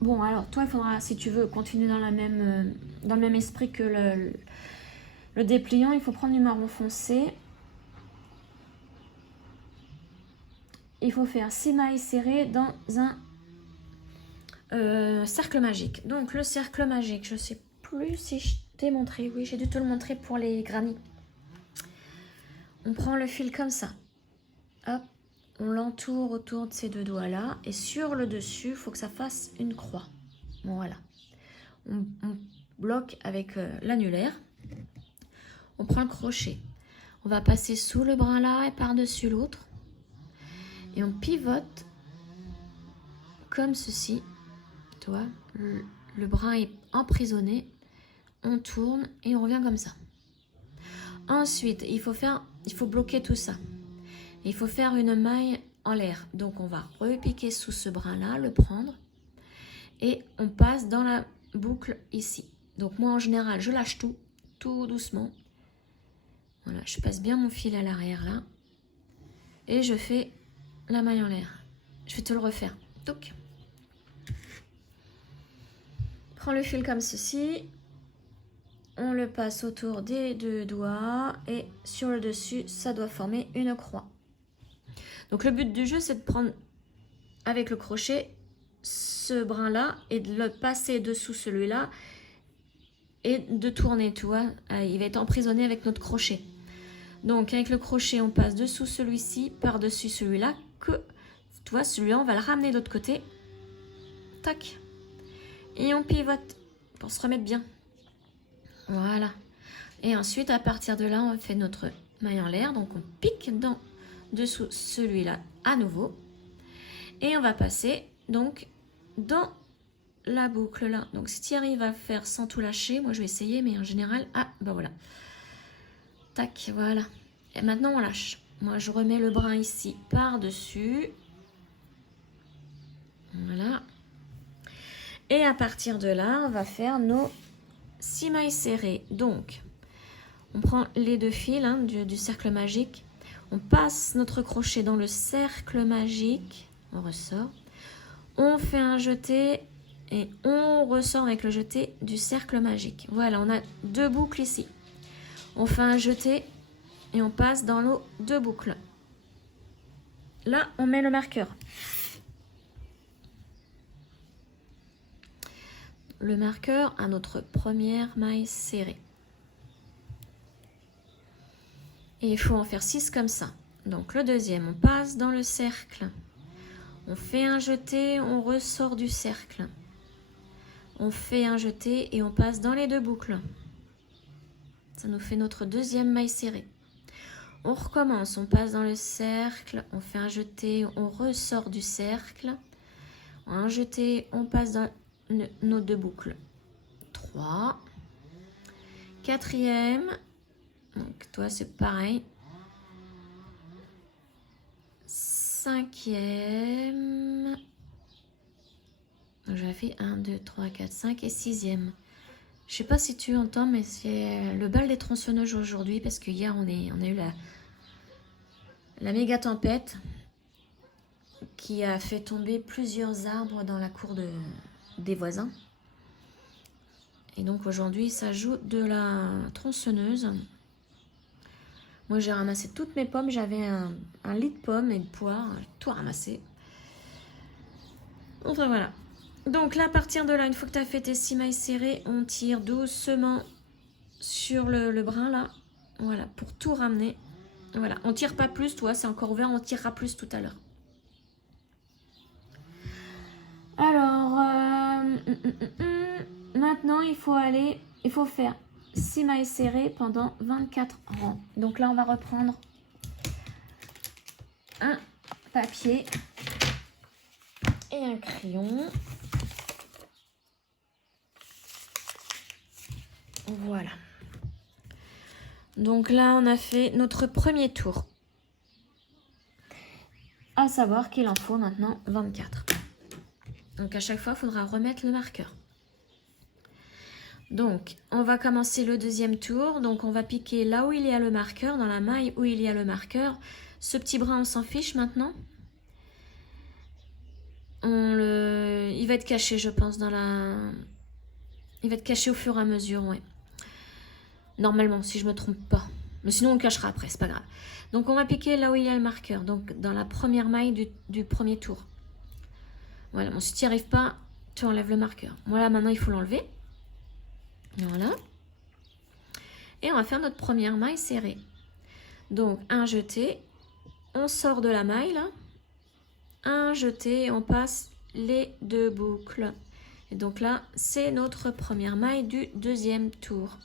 Bon, alors, toi, il faudra, si tu veux, continuer dans le même esprit que le dépliant. Il faut prendre du marron foncé. Il faut faire 6 mailles serrées dans un cercle magique. Donc, le cercle magique, je ne sais plus si je t'ai montré. Oui, j'ai dû te le montrer pour les granits. On prend le fil comme ça. Hop, on l'entoure autour de ces deux doigts-là. Et sur le dessus, il faut que ça fasse une croix. Voilà. On bloque avec l'annulaire. On prend le crochet. On va passer sous le bras là et par-dessus l'autre. Et on pivote comme ceci. Tu vois, le bras est emprisonné. On tourne et on revient comme ça. Ensuite, il faut bloquer tout ça. Il faut faire une maille en l'air. Donc, on va repiquer sous ce bras-là, le prendre. Et on passe dans la boucle ici. Donc, moi, en général, je lâche tout doucement. Voilà, je passe bien mon fil à l'arrière, là. Et je fais la maille en l'air. Je vais te le refaire. Touc. Prends le fil comme ceci. On le passe autour des deux doigts et sur le dessus, ça doit former une croix. Donc le but du jeu, c'est de prendre avec le crochet ce brin-là et de le passer dessous celui-là et de tourner, tu vois. Il va être emprisonné avec notre crochet. Donc avec le crochet, on passe dessous celui-ci, par-dessus celui-là, que, tu vois, celui-là, on va le ramener de l'autre côté. Tac. Et on pivote pour se remettre bien. Voilà. Et ensuite, à partir de là, on fait notre maille en l'air. Donc, on pique dessous celui-là à nouveau. Et on va passer donc dans la boucle là. Donc, si tu arrives à faire sans tout lâcher, moi je vais essayer, mais en général, bah voilà. Tac, voilà. Et maintenant, on lâche. Moi, je remets le brin ici par-dessus. Voilà. Et à partir de là, on va faire nos 6 mailles serrées. Donc, on prend les deux fils du cercle magique. On passe notre crochet dans le cercle magique. On ressort. On fait un jeté et on ressort avec le jeté du cercle magique. Voilà, on a deux boucles ici. On fait un jeté et on passe dans nos deux boucles. Là, on met le marqueur. Le marqueur à notre première maille serrée. Et il faut en faire 6 comme ça. Donc le deuxième, on passe dans le cercle. On fait un jeté, on ressort du cercle. On fait un jeté et on passe dans les deux boucles. Ça nous fait notre deuxième maille serrée. On recommence, on passe dans le cercle, on fait un jeté, on ressort du cercle. Un jeté, on passe dans nos 2 boucles. 3. Quatrième. Donc toi c'est pareil. 5e. J'avais fait 1, 2, 3, 4, 5 et 6e. Je sais pas si tu entends, mais c'est le bal des tronçonneuses aujourd'hui parce que hier on a eu la méga tempête qui a fait tomber plusieurs arbres dans la cour des voisins. Et donc aujourd'hui ça joue de la tronçonneuse. Moi j'ai ramassé toutes mes pommes, j'avais un lit de pommes et de poires, j'ai tout ramassé. Enfin voilà. Donc là, à partir de là, une fois que tu as fait tes 6 mailles serrées, on tire doucement sur le brin là. Voilà, pour tout ramener. Voilà, on tire pas plus, toi, c'est encore ouvert, on tirera plus tout à l'heure. Alors, maintenant, il faut faire 6 mailles serrées pendant 24 rangs. Donc là, on va reprendre un papier et un crayon. Voilà. Donc là, on a fait notre premier tour. À savoir qu'il en faut maintenant 24. Donc à chaque fois, il faudra remettre le marqueur. Donc, on va commencer le deuxième tour. Donc, on va piquer là où il y a le marqueur, dans la maille où il y a le marqueur. Ce petit brin, on s'en fiche maintenant. Il va être caché, je pense, il va être caché au fur et à mesure, ouais. Normalement, si je me trompe pas. Mais sinon, on le cachera après, c'est pas grave. Donc, on va piquer là où il y a le marqueur. Donc, dans la première maille du premier tour. Voilà, bon, si tu n'y arrives pas, tu enlèves le marqueur. Voilà, maintenant, il faut l'enlever. Voilà. Et on va faire notre première maille serrée. Donc, un jeté. On sort de la maille, là. Un jeté, on passe les 2 boucles. Et donc là, c'est notre première maille du deuxième tour.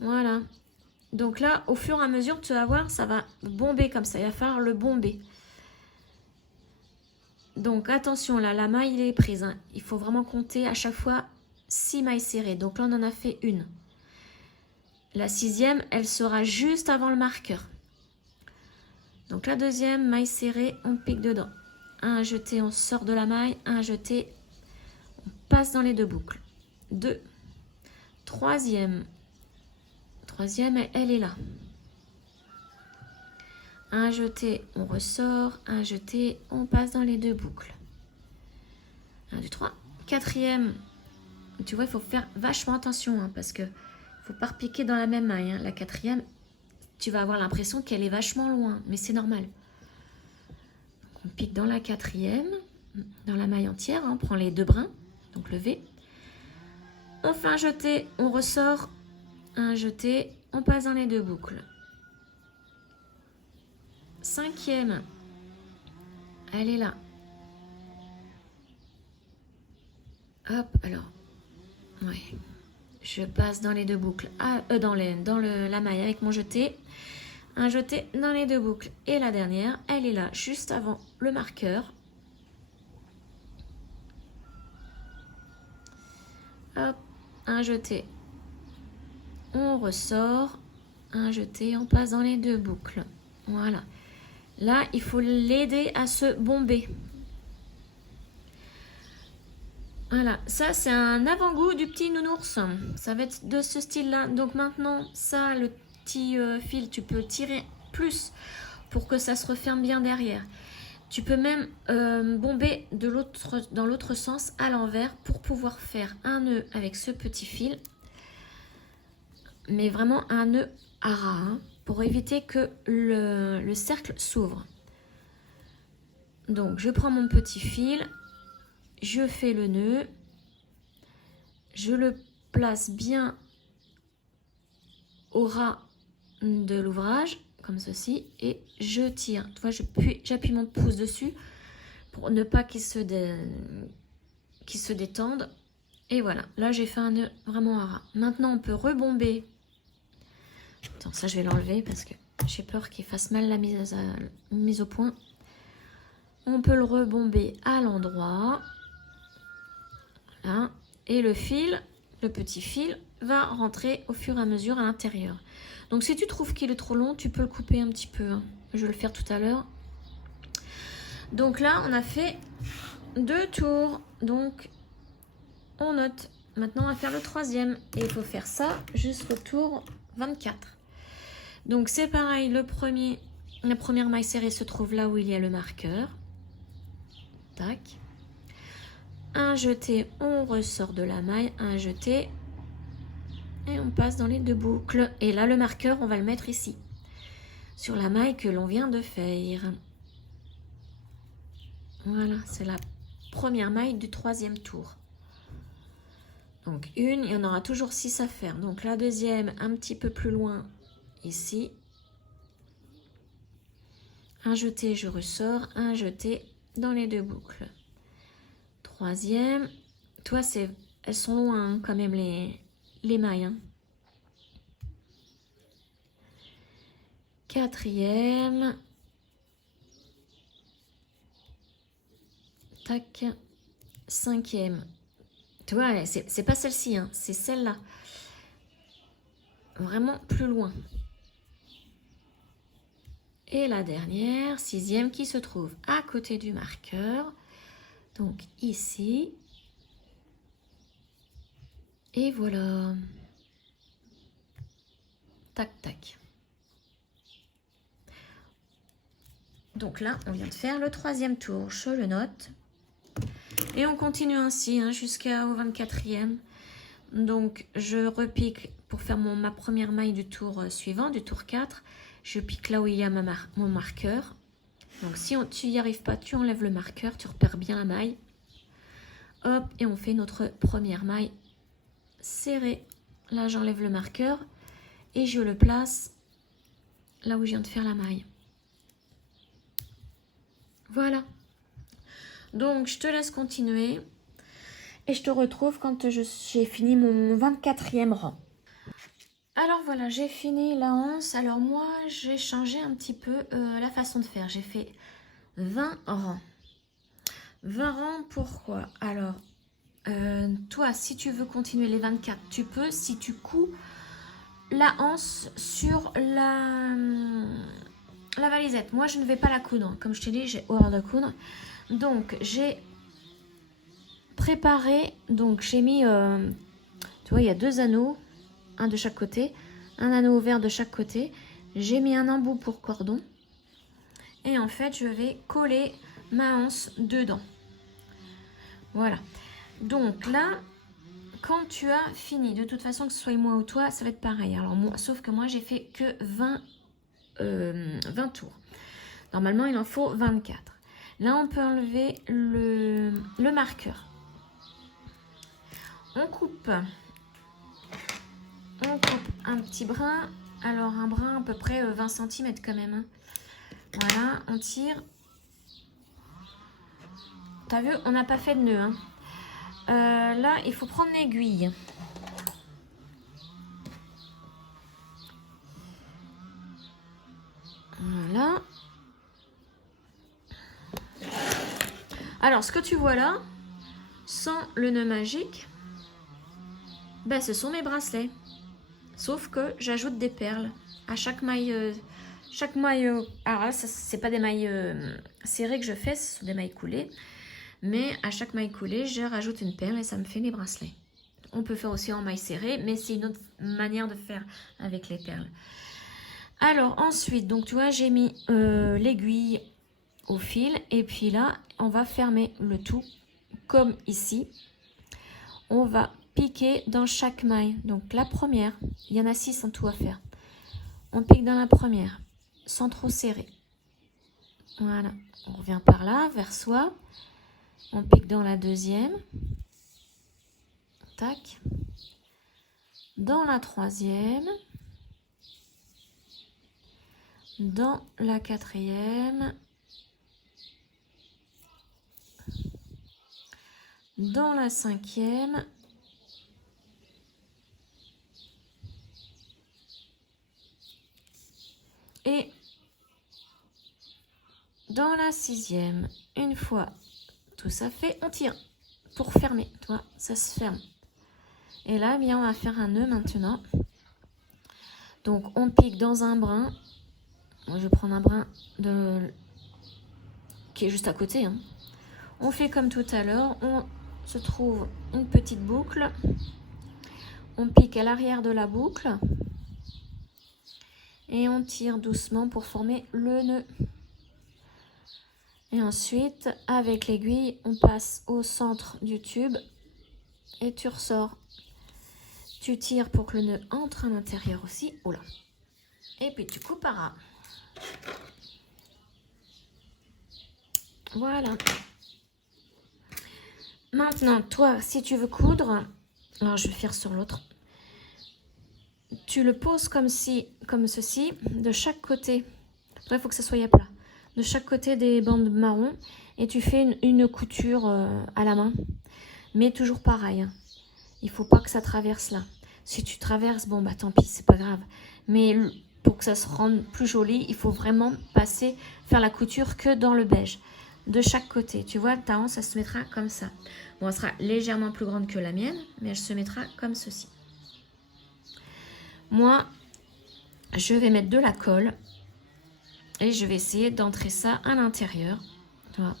Voilà. Donc là, au fur et à mesure, tu vas voir, ça va bomber comme ça. Il va falloir le bomber. Donc attention, là, la maille est prise. Hein. Il faut vraiment compter à chaque fois 6 mailles serrées. Donc là, on en a fait une. La 6e, elle sera juste avant le marqueur. Donc la deuxième, maille serrée, on pique dedans. Un jeté, on sort de la maille. Un jeté, on passe dans les 2 boucles. 2. Troisième, elle est là. Un jeté, on ressort. Un jeté, on passe dans les 2 boucles. 1, 2, 3. Quatrième, tu vois, il faut faire vachement attention hein, parce que faut pas repiquer dans la même maille. Hein. La quatrième, tu vas avoir l'impression qu'elle est vachement loin, mais c'est normal. Donc, on pique dans la quatrième, dans la maille entière. Hein, on prend les 2 brins, donc le V. On fait un jeté, on ressort. Un jeté, on passe dans les 2 boucles. 5e, elle est là. Hop, alors, ouais, je passe dans les 2 boucles, dans la maille avec mon jeté. Un jeté dans les 2 boucles. Et la dernière, elle est là, juste avant le marqueur. Hop, un jeté. On ressort. Un jeté, on passe dans les 2 boucles. Voilà. Là, il faut l'aider à se bomber. Voilà, ça c'est un avant-goût du petit nounours. Ça va être de ce style-là. Donc maintenant, ça, le petit fil, tu peux tirer plus pour que ça se referme bien derrière. Tu peux même bomber dans l'autre sens à l'envers pour pouvoir faire un nœud avec ce petit fil. Mais vraiment un nœud à ras, hein, pour éviter que le cercle s'ouvre. Donc je prends mon petit fil, je fais le nœud, je le place bien au ras de l'ouvrage, comme ceci, et je tire. Tu vois, j'appuie mon pouce dessus pour ne pas qu'il se détende. Et voilà, là j'ai fait un nœud vraiment à ras. Maintenant on peut rebomber. Attends, ça je vais l'enlever parce que j'ai peur qu'il fasse mal la mise au point. On peut le rebomber à l'endroit. Voilà. Et le fil, le petit fil, va rentrer au fur et à mesure à l'intérieur. Donc si tu trouves qu'il est trop long, tu peux le couper un petit peu. Hein. Je vais le faire tout à l'heure. Donc là, on a fait 2 tours. Donc on note. Maintenant, on va faire le 3e. Et il faut faire ça jusqu'au tour 24. Donc c'est pareil, la première maille serrée se trouve là où il y a le marqueur. Tac. Un jeté, on ressort de la maille, un jeté. Et on passe dans les 2 boucles. Et là, le marqueur, on va le mettre ici. Sur la maille que l'on vient de faire. Voilà, c'est la première maille du 3e tour. Donc une, il y en aura toujours 6 à faire. Donc la deuxième, un petit peu plus loin, ici. Un jeté, je ressors, un jeté dans les 2 boucles. 3e, toi, elles sont loin hein, quand même les mailles. Hein. 4e. Tac. 5e. Tu vois, c'est pas celle-ci, hein, c'est celle-là. Vraiment plus loin. Et la dernière, 6e, qui se trouve à côté du marqueur. Donc ici. Et voilà. Tac, tac. Donc là, on vient de faire le 3e tour. Je le note. Et on continue ainsi hein, jusqu'au 24e. Donc, je repique pour faire ma première maille du tour suivant, du tour 4. Je pique là où il y a mon marqueur. Donc, si tu n'y arrives pas, tu enlèves le marqueur, tu repères bien la maille. Hop, et on fait notre première maille serrée. Là, j'enlève le marqueur et je le place là où je viens de faire la maille. Voilà. Donc, je te laisse continuer. Et je te retrouve quand j'ai fini mon 24e rang. Alors voilà, j'ai fini la hanse. Alors moi, j'ai changé un petit peu la façon de faire. J'ai fait 20 rangs. 20 rangs, pourquoi? Alors, toi, si tu veux continuer les 24, tu peux. Si tu couds la hanse sur la valisette. Moi, je ne vais pas la coudre. Comme je t'ai dit, j'ai horreur de coudre. Donc, j'ai préparé, donc j'ai mis, tu vois, il y a 2 anneaux, un de chaque côté, un anneau vert de chaque côté. J'ai mis un embout pour cordon. Et en fait, je vais coller ma anse dedans. Voilà. Donc là, quand tu as fini, de toute façon, que ce soit moi ou toi, ça va être pareil. Alors moi, sauf que moi, j'ai fait que 20 tours. Normalement, il en faut 24. Là, on peut enlever le marqueur. On coupe un petit brin. Alors, un brin à peu près 20 cm quand même. Hein. Voilà, on tire. T'as vu, on n'a pas fait de nœud. Hein. Là, il faut prendre l'aiguille. Voilà. Alors, ce que tu vois là, sans le nœud magique, ben, ce sont mes bracelets. Sauf que j'ajoute des perles à chaque maille. Alors là, c'est pas des mailles serrées que je fais, ce sont des mailles coulées. Mais à chaque maille coulée, je rajoute une perle et ça me fait mes bracelets. On peut faire aussi en maille serrée, mais c'est une autre manière de faire avec les perles. Alors ensuite, donc tu vois, j'ai mis l'aiguille au fil. Et puis là, on va fermer le tout comme ici. On va piquer dans chaque maille. Donc la première, il y en a 6 en tout à faire. On pique dans la première, sans trop serrer. Voilà, on revient par là, vers soi. On pique dans la deuxième. Tac. Dans la troisième. Dans la quatrième. Dans la cinquième. Et dans la 6e, une fois tout ça fait, on tire pour fermer. Tu vois, ça se ferme. Et là, bien, on va faire un nœud maintenant. Donc, on pique dans un brin. Moi, je vais prendre un brin qui est juste à côté. Hein. On fait comme tout à l'heure. On se trouve une petite boucle. On pique à l'arrière de la boucle. Et on tire doucement pour former le nœud. Et ensuite, avec l'aiguille, on passe au centre du tube. Et tu ressors. Tu tires pour que le nœud entre à l'intérieur aussi. Oula. Et puis tu couperas. Voilà. Maintenant, toi, si tu veux coudre, alors je vais faire sur l'autre. Tu le poses comme ceci, de chaque côté. Après, il faut que ça soit à plat. De chaque côté des bandes marron. Et tu fais une couture à la main. Mais toujours pareil. Hein. Il faut pas que ça traverse là. Si tu traverses, bon bah tant pis, c'est pas grave. Mais pour que ça se rende plus joli, il faut vraiment faire la couture que dans le beige. De chaque côté. Tu vois, ta hanche, ça se mettra comme ça. Bon, elle sera légèrement plus grande que la mienne, mais elle se mettra comme ceci. Moi, je vais mettre de la colle et je vais essayer d'entrer ça à l'intérieur. Tu vois,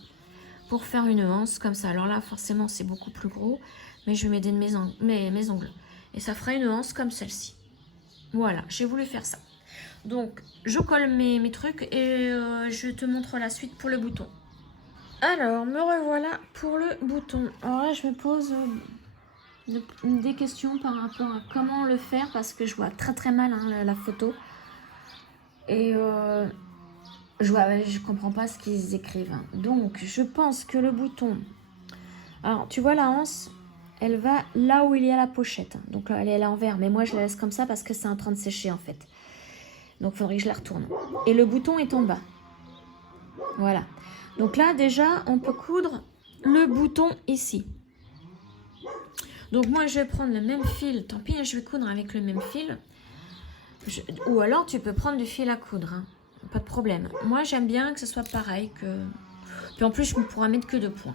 pour faire une hanche comme ça. Alors là, forcément, c'est beaucoup plus gros, mais je vais m'aider de mes ongles. Et ça fera une hanche comme celle-ci. Voilà, j'ai voulu faire ça. Donc, je colle mes trucs et je te montre la suite pour le bouton. Alors, me revoilà pour le bouton. Alors là, je me pose des questions par rapport à comment le faire parce que je vois très mal hein, la photo. Et je comprends pas ce qu'ils écrivent. Hein. Donc, je pense que le bouton... Alors, tu vois la hanche, elle va là où il y a la pochette. Donc, elle est à l'envers. Mais moi, je la laisse comme ça parce que c'est en train de sécher, en fait. Donc, il faudrait que je la retourne. Et le bouton est en bas. Voilà. Donc là, déjà, on peut coudre le bouton ici. Donc, moi, je vais prendre le même fil. Tant pis, je vais coudre avec le même fil. Ou alors, tu peux prendre du fil à coudre. Hein. Pas de problème. Moi, j'aime bien que ce soit pareil. Puis en plus, je ne pourrai mettre que 2 points.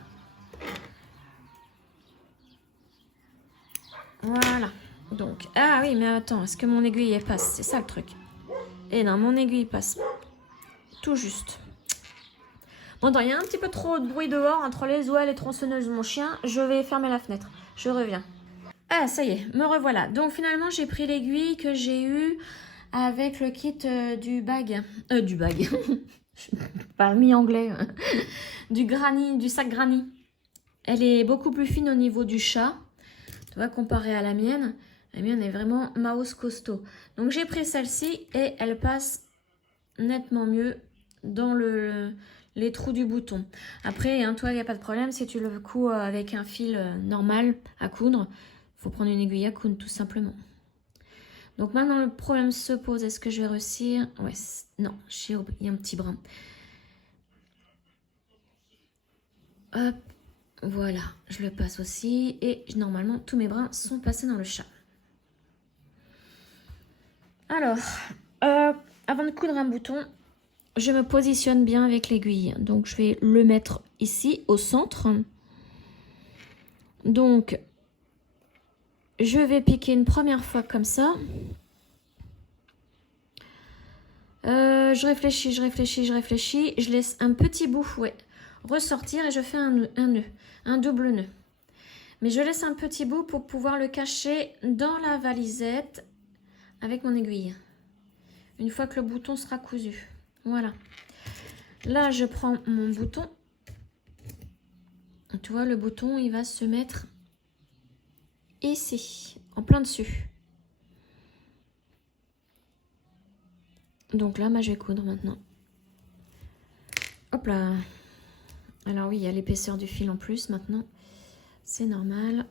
Voilà. Donc, ah oui, mais attends, est-ce que mon aiguille elle passe? C'est ça le truc. Et non, mon aiguille passe tout juste. Bon, il y a un petit peu trop de bruit dehors entre les oies et les tronçonneuses de mon chien. Je vais fermer la fenêtre. Je reviens. Ah, ça y est, me revoilà. Donc, finalement, j'ai pris l'aiguille que j'ai eue avec le kit du bag. Du bag. Je parle mi-anglais. Du sac granny. Elle est beaucoup plus fine au niveau du chat. Tu vois, comparé à la mienne. La mienne est vraiment mouse costaud. Donc, j'ai pris celle-ci et elle passe nettement mieux dans les trous du bouton. Après, hein, toi, il n'y a pas de problème. Si tu le couds avec un fil normal à coudre, il faut prendre une aiguille à coudre tout simplement. Donc maintenant, le problème se pose. Est-ce que je vais réussir? Ouais, non, il y a un petit brin. Hop, voilà, je le passe aussi. Et normalement, tous mes brins sont passés dans le chat. Alors, avant de coudre un bouton, je me positionne bien avec l'aiguille. Donc, je vais le mettre ici, au centre. Donc, je vais piquer une première fois comme ça. Je réfléchis. Je laisse un petit bout ressortir et je fais un nœud, un double nœud. Mais je laisse un petit bout pour pouvoir le cacher dans la valisette avec mon aiguille. Une fois que le bouton sera cousu. Voilà. Là, je prends mon bouton. Tu vois, le bouton, il va se mettre ici, en plein dessus. Donc là, je vais coudre maintenant. Hop là. Alors oui, il y a l'épaisseur du fil en plus maintenant. C'est normal.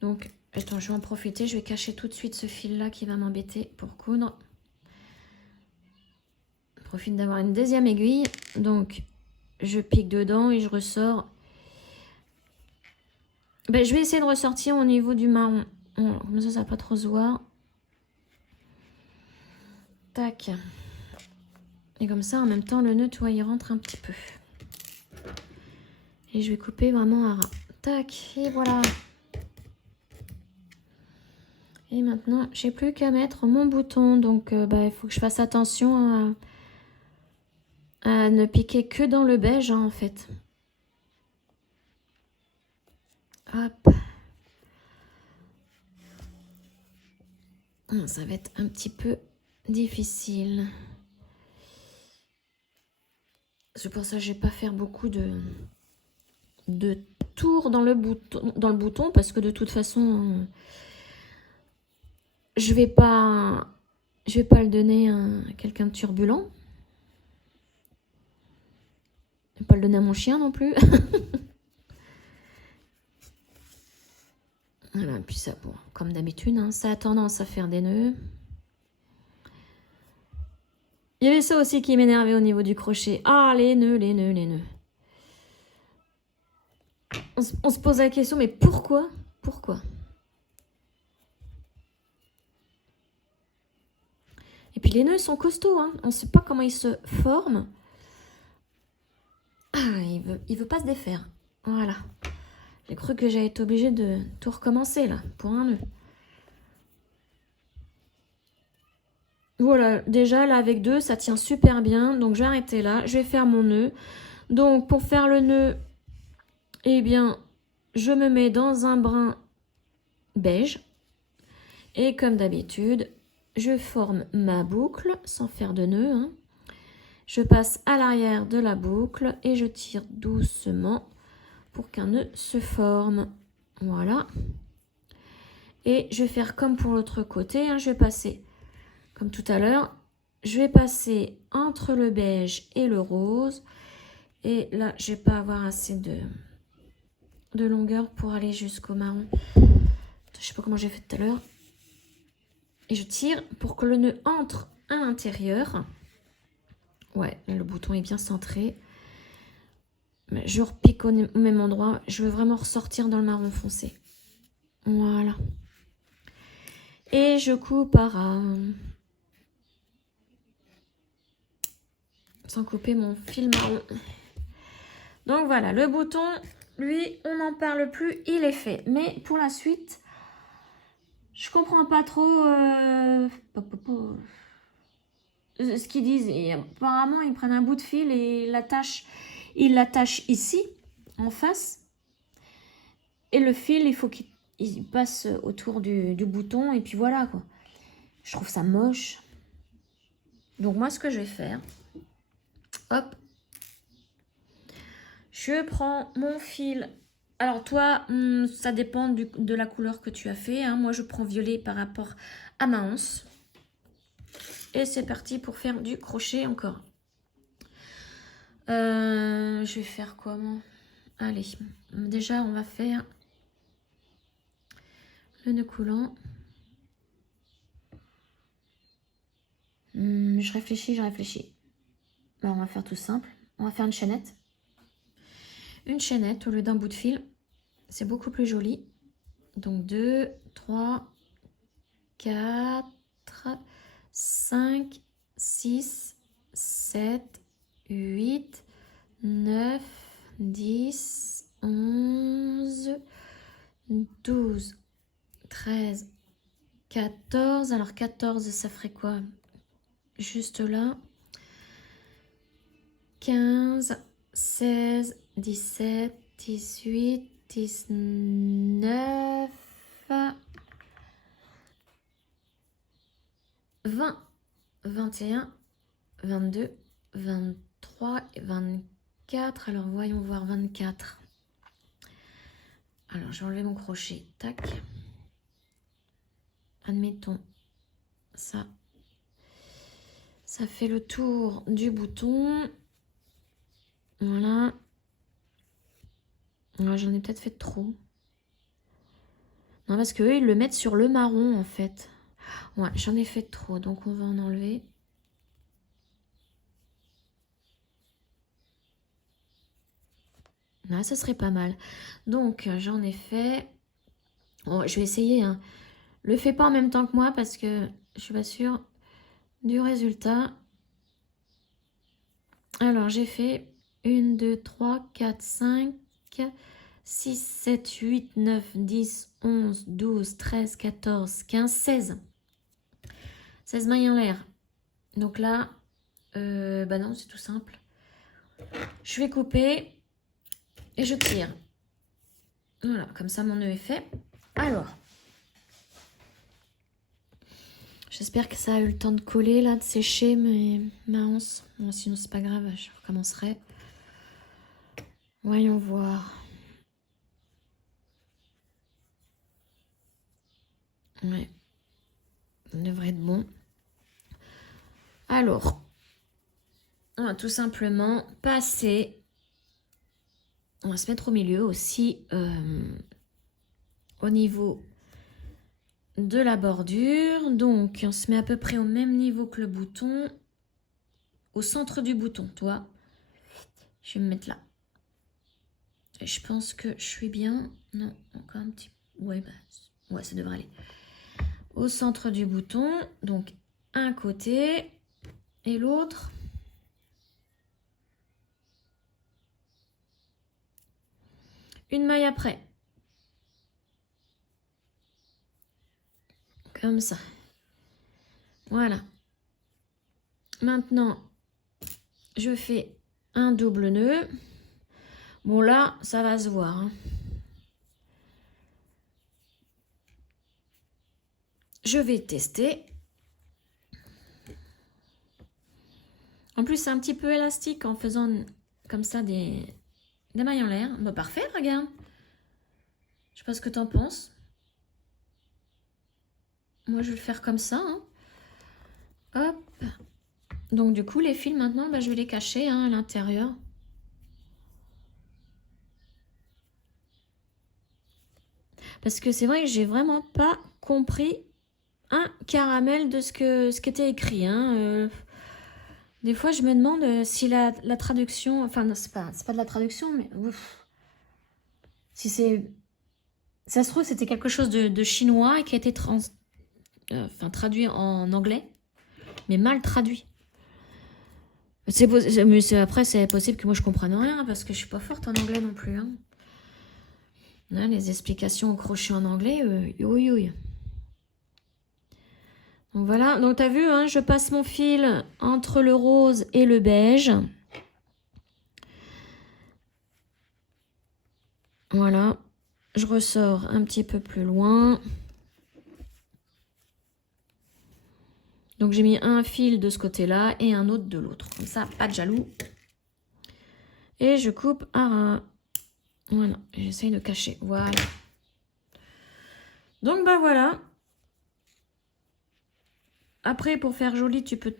Donc, attends, je vais en profiter. Je vais cacher tout de suite ce fil-là qui va m'embêter pour coudre. Je profite d'avoir une deuxième aiguille. Donc, je pique dedans et je ressors. Ben, je vais essayer de ressortir au niveau du marron. Comme ça, ça va pas trop se voir. Tac. Et comme ça, en même temps, le nœud, tu vois, il rentre un petit peu. Et je vais couper vraiment à ras. Tac, et voilà. Et maintenant, j'ai plus qu'à mettre mon bouton. Donc, il faut que je fasse attention à ne piquer que dans le beige, hein, en fait. Hop. Ça va être un petit peu difficile. C'est pour ça que je vais pas faire beaucoup de tours dans le bouton parce que de toute façon, je vais pas le donner à quelqu'un de turbulent. Je vais pas le donner à mon chien non plus. Voilà, puis ça, bon, comme d'habitude, hein, ça a tendance à faire des nœuds. Il y avait ça aussi qui m'énervait au niveau du crochet. Ah, les nœuds, les nœuds, les nœuds. On se pose la question, mais pourquoi? Pourquoi? Et puis les nœuds sont costauds, hein. On ne sait pas comment ils se forment. Ah, il veut pas se défaire. Voilà. J'ai cru que j'allais être obligée de tout recommencer là, pour un nœud. Voilà, déjà là avec deux, ça tient super bien. Donc je vais arrêter là, je vais faire mon nœud. Donc pour faire le nœud, eh bien, je me mets dans un brin beige. Et comme d'habitude, je forme ma boucle sans faire de nœud, hein. Je passe à l'arrière de la boucle et je tire doucement pour qu'un nœud se forme. Voilà. Et je vais faire comme pour l'autre côté, hein. Je vais passer, comme tout à l'heure, je vais passer entre le beige et le rose. Et là, je vais pas avoir assez de longueur pour aller jusqu'au marron. Je sais pas comment j'ai fait tout à l'heure. Et je tire pour que le nœud entre à l'intérieur. Ouais, le bouton est bien centré. Mais je repique au même endroit. Je veux vraiment ressortir dans le marron foncé. Voilà. Et je coupe à ras. Sans couper mon fil marron. Donc voilà, le bouton, lui, on n'en parle plus, il est fait. Mais pour la suite, je comprends pas trop ce qu'ils disent. Et apparemment, ils prennent un bout de fil et ils l'attachent ici, en face. Et le fil, il faut qu'il passe autour du bouton. Et puis voilà, quoi. Je trouve ça moche. Donc moi, ce que je vais faire, hop, je prends mon fil. Alors toi, ça dépend de la couleur que tu as fait, hein. Moi, je prends violet par rapport à ma anse. Et c'est parti pour faire du crochet encore. Je vais faire quoi, moi? Allez, déjà, on va faire le nœud coulant. Je réfléchis. Alors, on va faire tout simple. On va faire une chaînette. Une chaînette au lieu d'un bout de fil. C'est beaucoup plus joli. Donc 2, 3, 4, 5, 6, 7, 8, 9, 10, 11, 12, 13, 14. Alors 14, ça ferait quoi? Juste là. 15, 16, 17, 18, 19, 20, 21, 22, 23 et 24. Alors, voyons voir 24. Alors, je vais enlever mon crochet. Tac. Admettons, ça fait le tour du bouton. Voilà. J'en ai peut-être fait trop. Non, parce qu'eux, ils le mettent sur le marron, en fait. Ouais, j'en ai fait trop, donc on va en enlever. Là, ça serait pas mal. Donc, j'en ai fait. Bon, je vais essayer, hein. Le fais pas en même temps que moi parce que je suis pas sûre du résultat. Alors, j'ai fait 1, 2, 3, 4, 5, 6, 7, 8, 9, 10, 11, 12, 13, 14, 15, 16. 16 mailles en l'air. Donc là, bah non, c'est tout simple. Je vais couper et je tire. Voilà, comme ça mon nœud est fait. Alors, j'espère que ça a eu le temps de coller là, de sécher ma anse. Bon, sinon c'est pas grave, je recommencerai. Voyons voir. Ouais, ça devrait être bon. Alors, on va tout simplement passer. On va se mettre au milieu aussi au niveau de la bordure. Donc, on se met à peu près au même niveau que le bouton. Au centre du bouton, toi. Je vais me mettre là. Et je pense que je suis bien. Non, encore un petit... Ouais, bah, ouais, ça devrait aller. Au centre du bouton. Donc, un côté et l'autre. Une maille après. Comme ça. Voilà. Maintenant, je fais un double nœud. Bon, là, ça va se voir. Hein. Je vais tester. En plus, c'est un petit peu élastique en faisant comme ça des mailles en l'air. Bah, parfait, regarde. Je sais pas ce que tu en penses. Moi, je vais le faire comme ça. Hein. Hop. Donc, du coup, les fils, maintenant, bah, je vais les cacher hein, à l'intérieur. Parce que c'est vrai que j'ai vraiment pas compris un caramel de ce qui était écrit. Hein. Des fois, je me demande si la traduction... Enfin, c'est pas de la traduction, mais... Ouf, si c'est... Ça se trouve, c'était quelque chose de chinois et qui a été traduit en anglais, mais mal traduit. Mais après, c'est possible que moi, je comprenne rien, parce que je suis pas forte en anglais non plus. Hein. Là, les explications au crochet en anglais, oui, oui. Donc voilà, donc tu as vu, hein, je passe mon fil entre le rose et le beige. Voilà, je ressors un petit peu plus loin. Donc j'ai mis un fil de ce côté-là et un autre de l'autre. Comme ça, pas de jaloux. Et je coupe à ras. Voilà, j'essaye de cacher. Voilà. Donc bah voilà. Après, pour faire joli, tu peux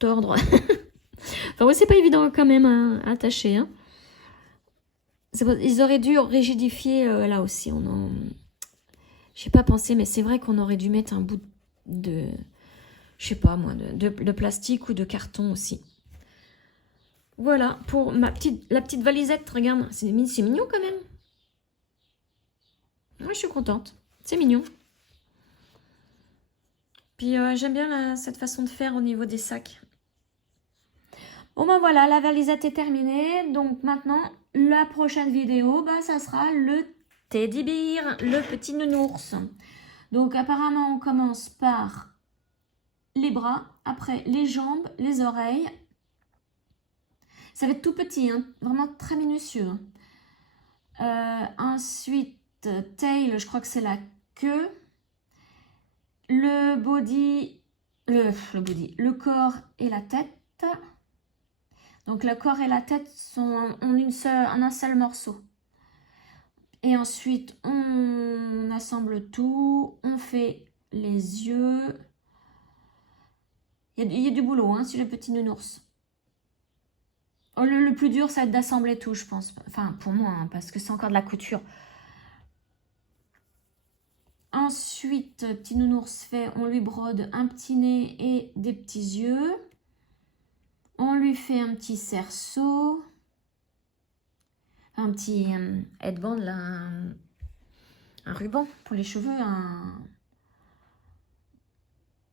tordre. Enfin, ouais, c'est pas évident quand même à attacher. Hein. Ils auraient dû rigidifier là aussi. J'ai pas pensé, mais c'est vrai qu'on aurait dû mettre un bout de... Je sais pas moi, de plastique ou de carton aussi. Voilà, pour la petite valisette, regarde. C'est mignon quand même. Moi, je suis contente. C'est mignon. Puis j'aime bien cette façon de faire au niveau des sacs. Bon ben voilà, la valisette est terminée. Donc maintenant, la prochaine vidéo, bah, ça sera le teddy bear, le petit nounours. Donc apparemment, on commence par les bras, après les jambes, les oreilles. Ça va être tout petit, hein, vraiment très minutieux. Ensuite, tail, je crois que c'est la queue. Le body, le corps et la tête. Donc le corps et la tête sont en un seul morceau. Et ensuite, on assemble tout, on fait les yeux. Il y a du boulot hein, sur le petit nounours. Oh, le plus dur, ça va être d'assembler tout, je pense. Enfin, pour moi, hein, parce que c'est encore de la couture. Ensuite, petit nounours fait, on lui brode un petit nez et des petits yeux. On lui fait un petit cerceau. Un petit headband, là, un ruban pour les cheveux.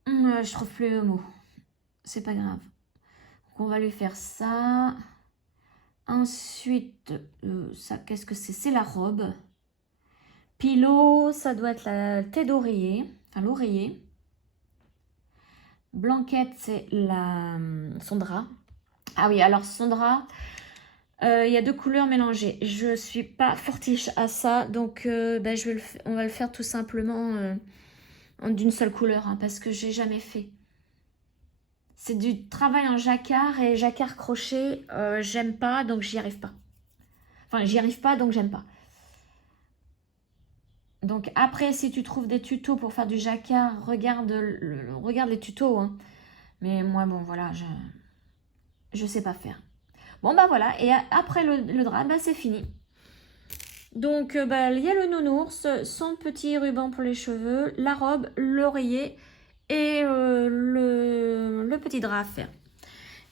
Je trouve plus le mot. C'est pas grave. On va lui faire ça. Ensuite, ça, qu'est-ce que c'est? C'est la robe. Pilot, ça doit être la tête d'oreiller, enfin l'oreiller. Blanquette, c'est son drap. Ah oui, alors son drap, il y a 2 couleurs mélangées. Je suis pas fortiche à ça, donc ben, on va le faire tout simplement d'une seule couleur, hein, parce que j'ai jamais fait. C'est du travail en jacquard et jacquard crochet, j'aime pas, donc j'y arrive pas. Enfin, j'y arrive pas, donc j'aime pas. Donc après, si tu trouves des tutos pour faire du jacquard, regarde les tutos. Hein. Mais moi, bon, voilà, je sais pas faire. Bon, bah voilà. Et après le drap, bah, c'est fini. Donc, bah, il y a le nounours, son petit ruban pour les cheveux, la robe, l'oreiller et le petit drap à faire.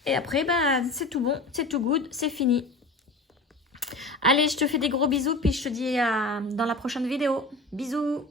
Et après, bah, c'est tout bon, c'est tout good, c'est fini. Allez, je te fais des gros bisous, puis je te dis dans la prochaine vidéo. Bisous!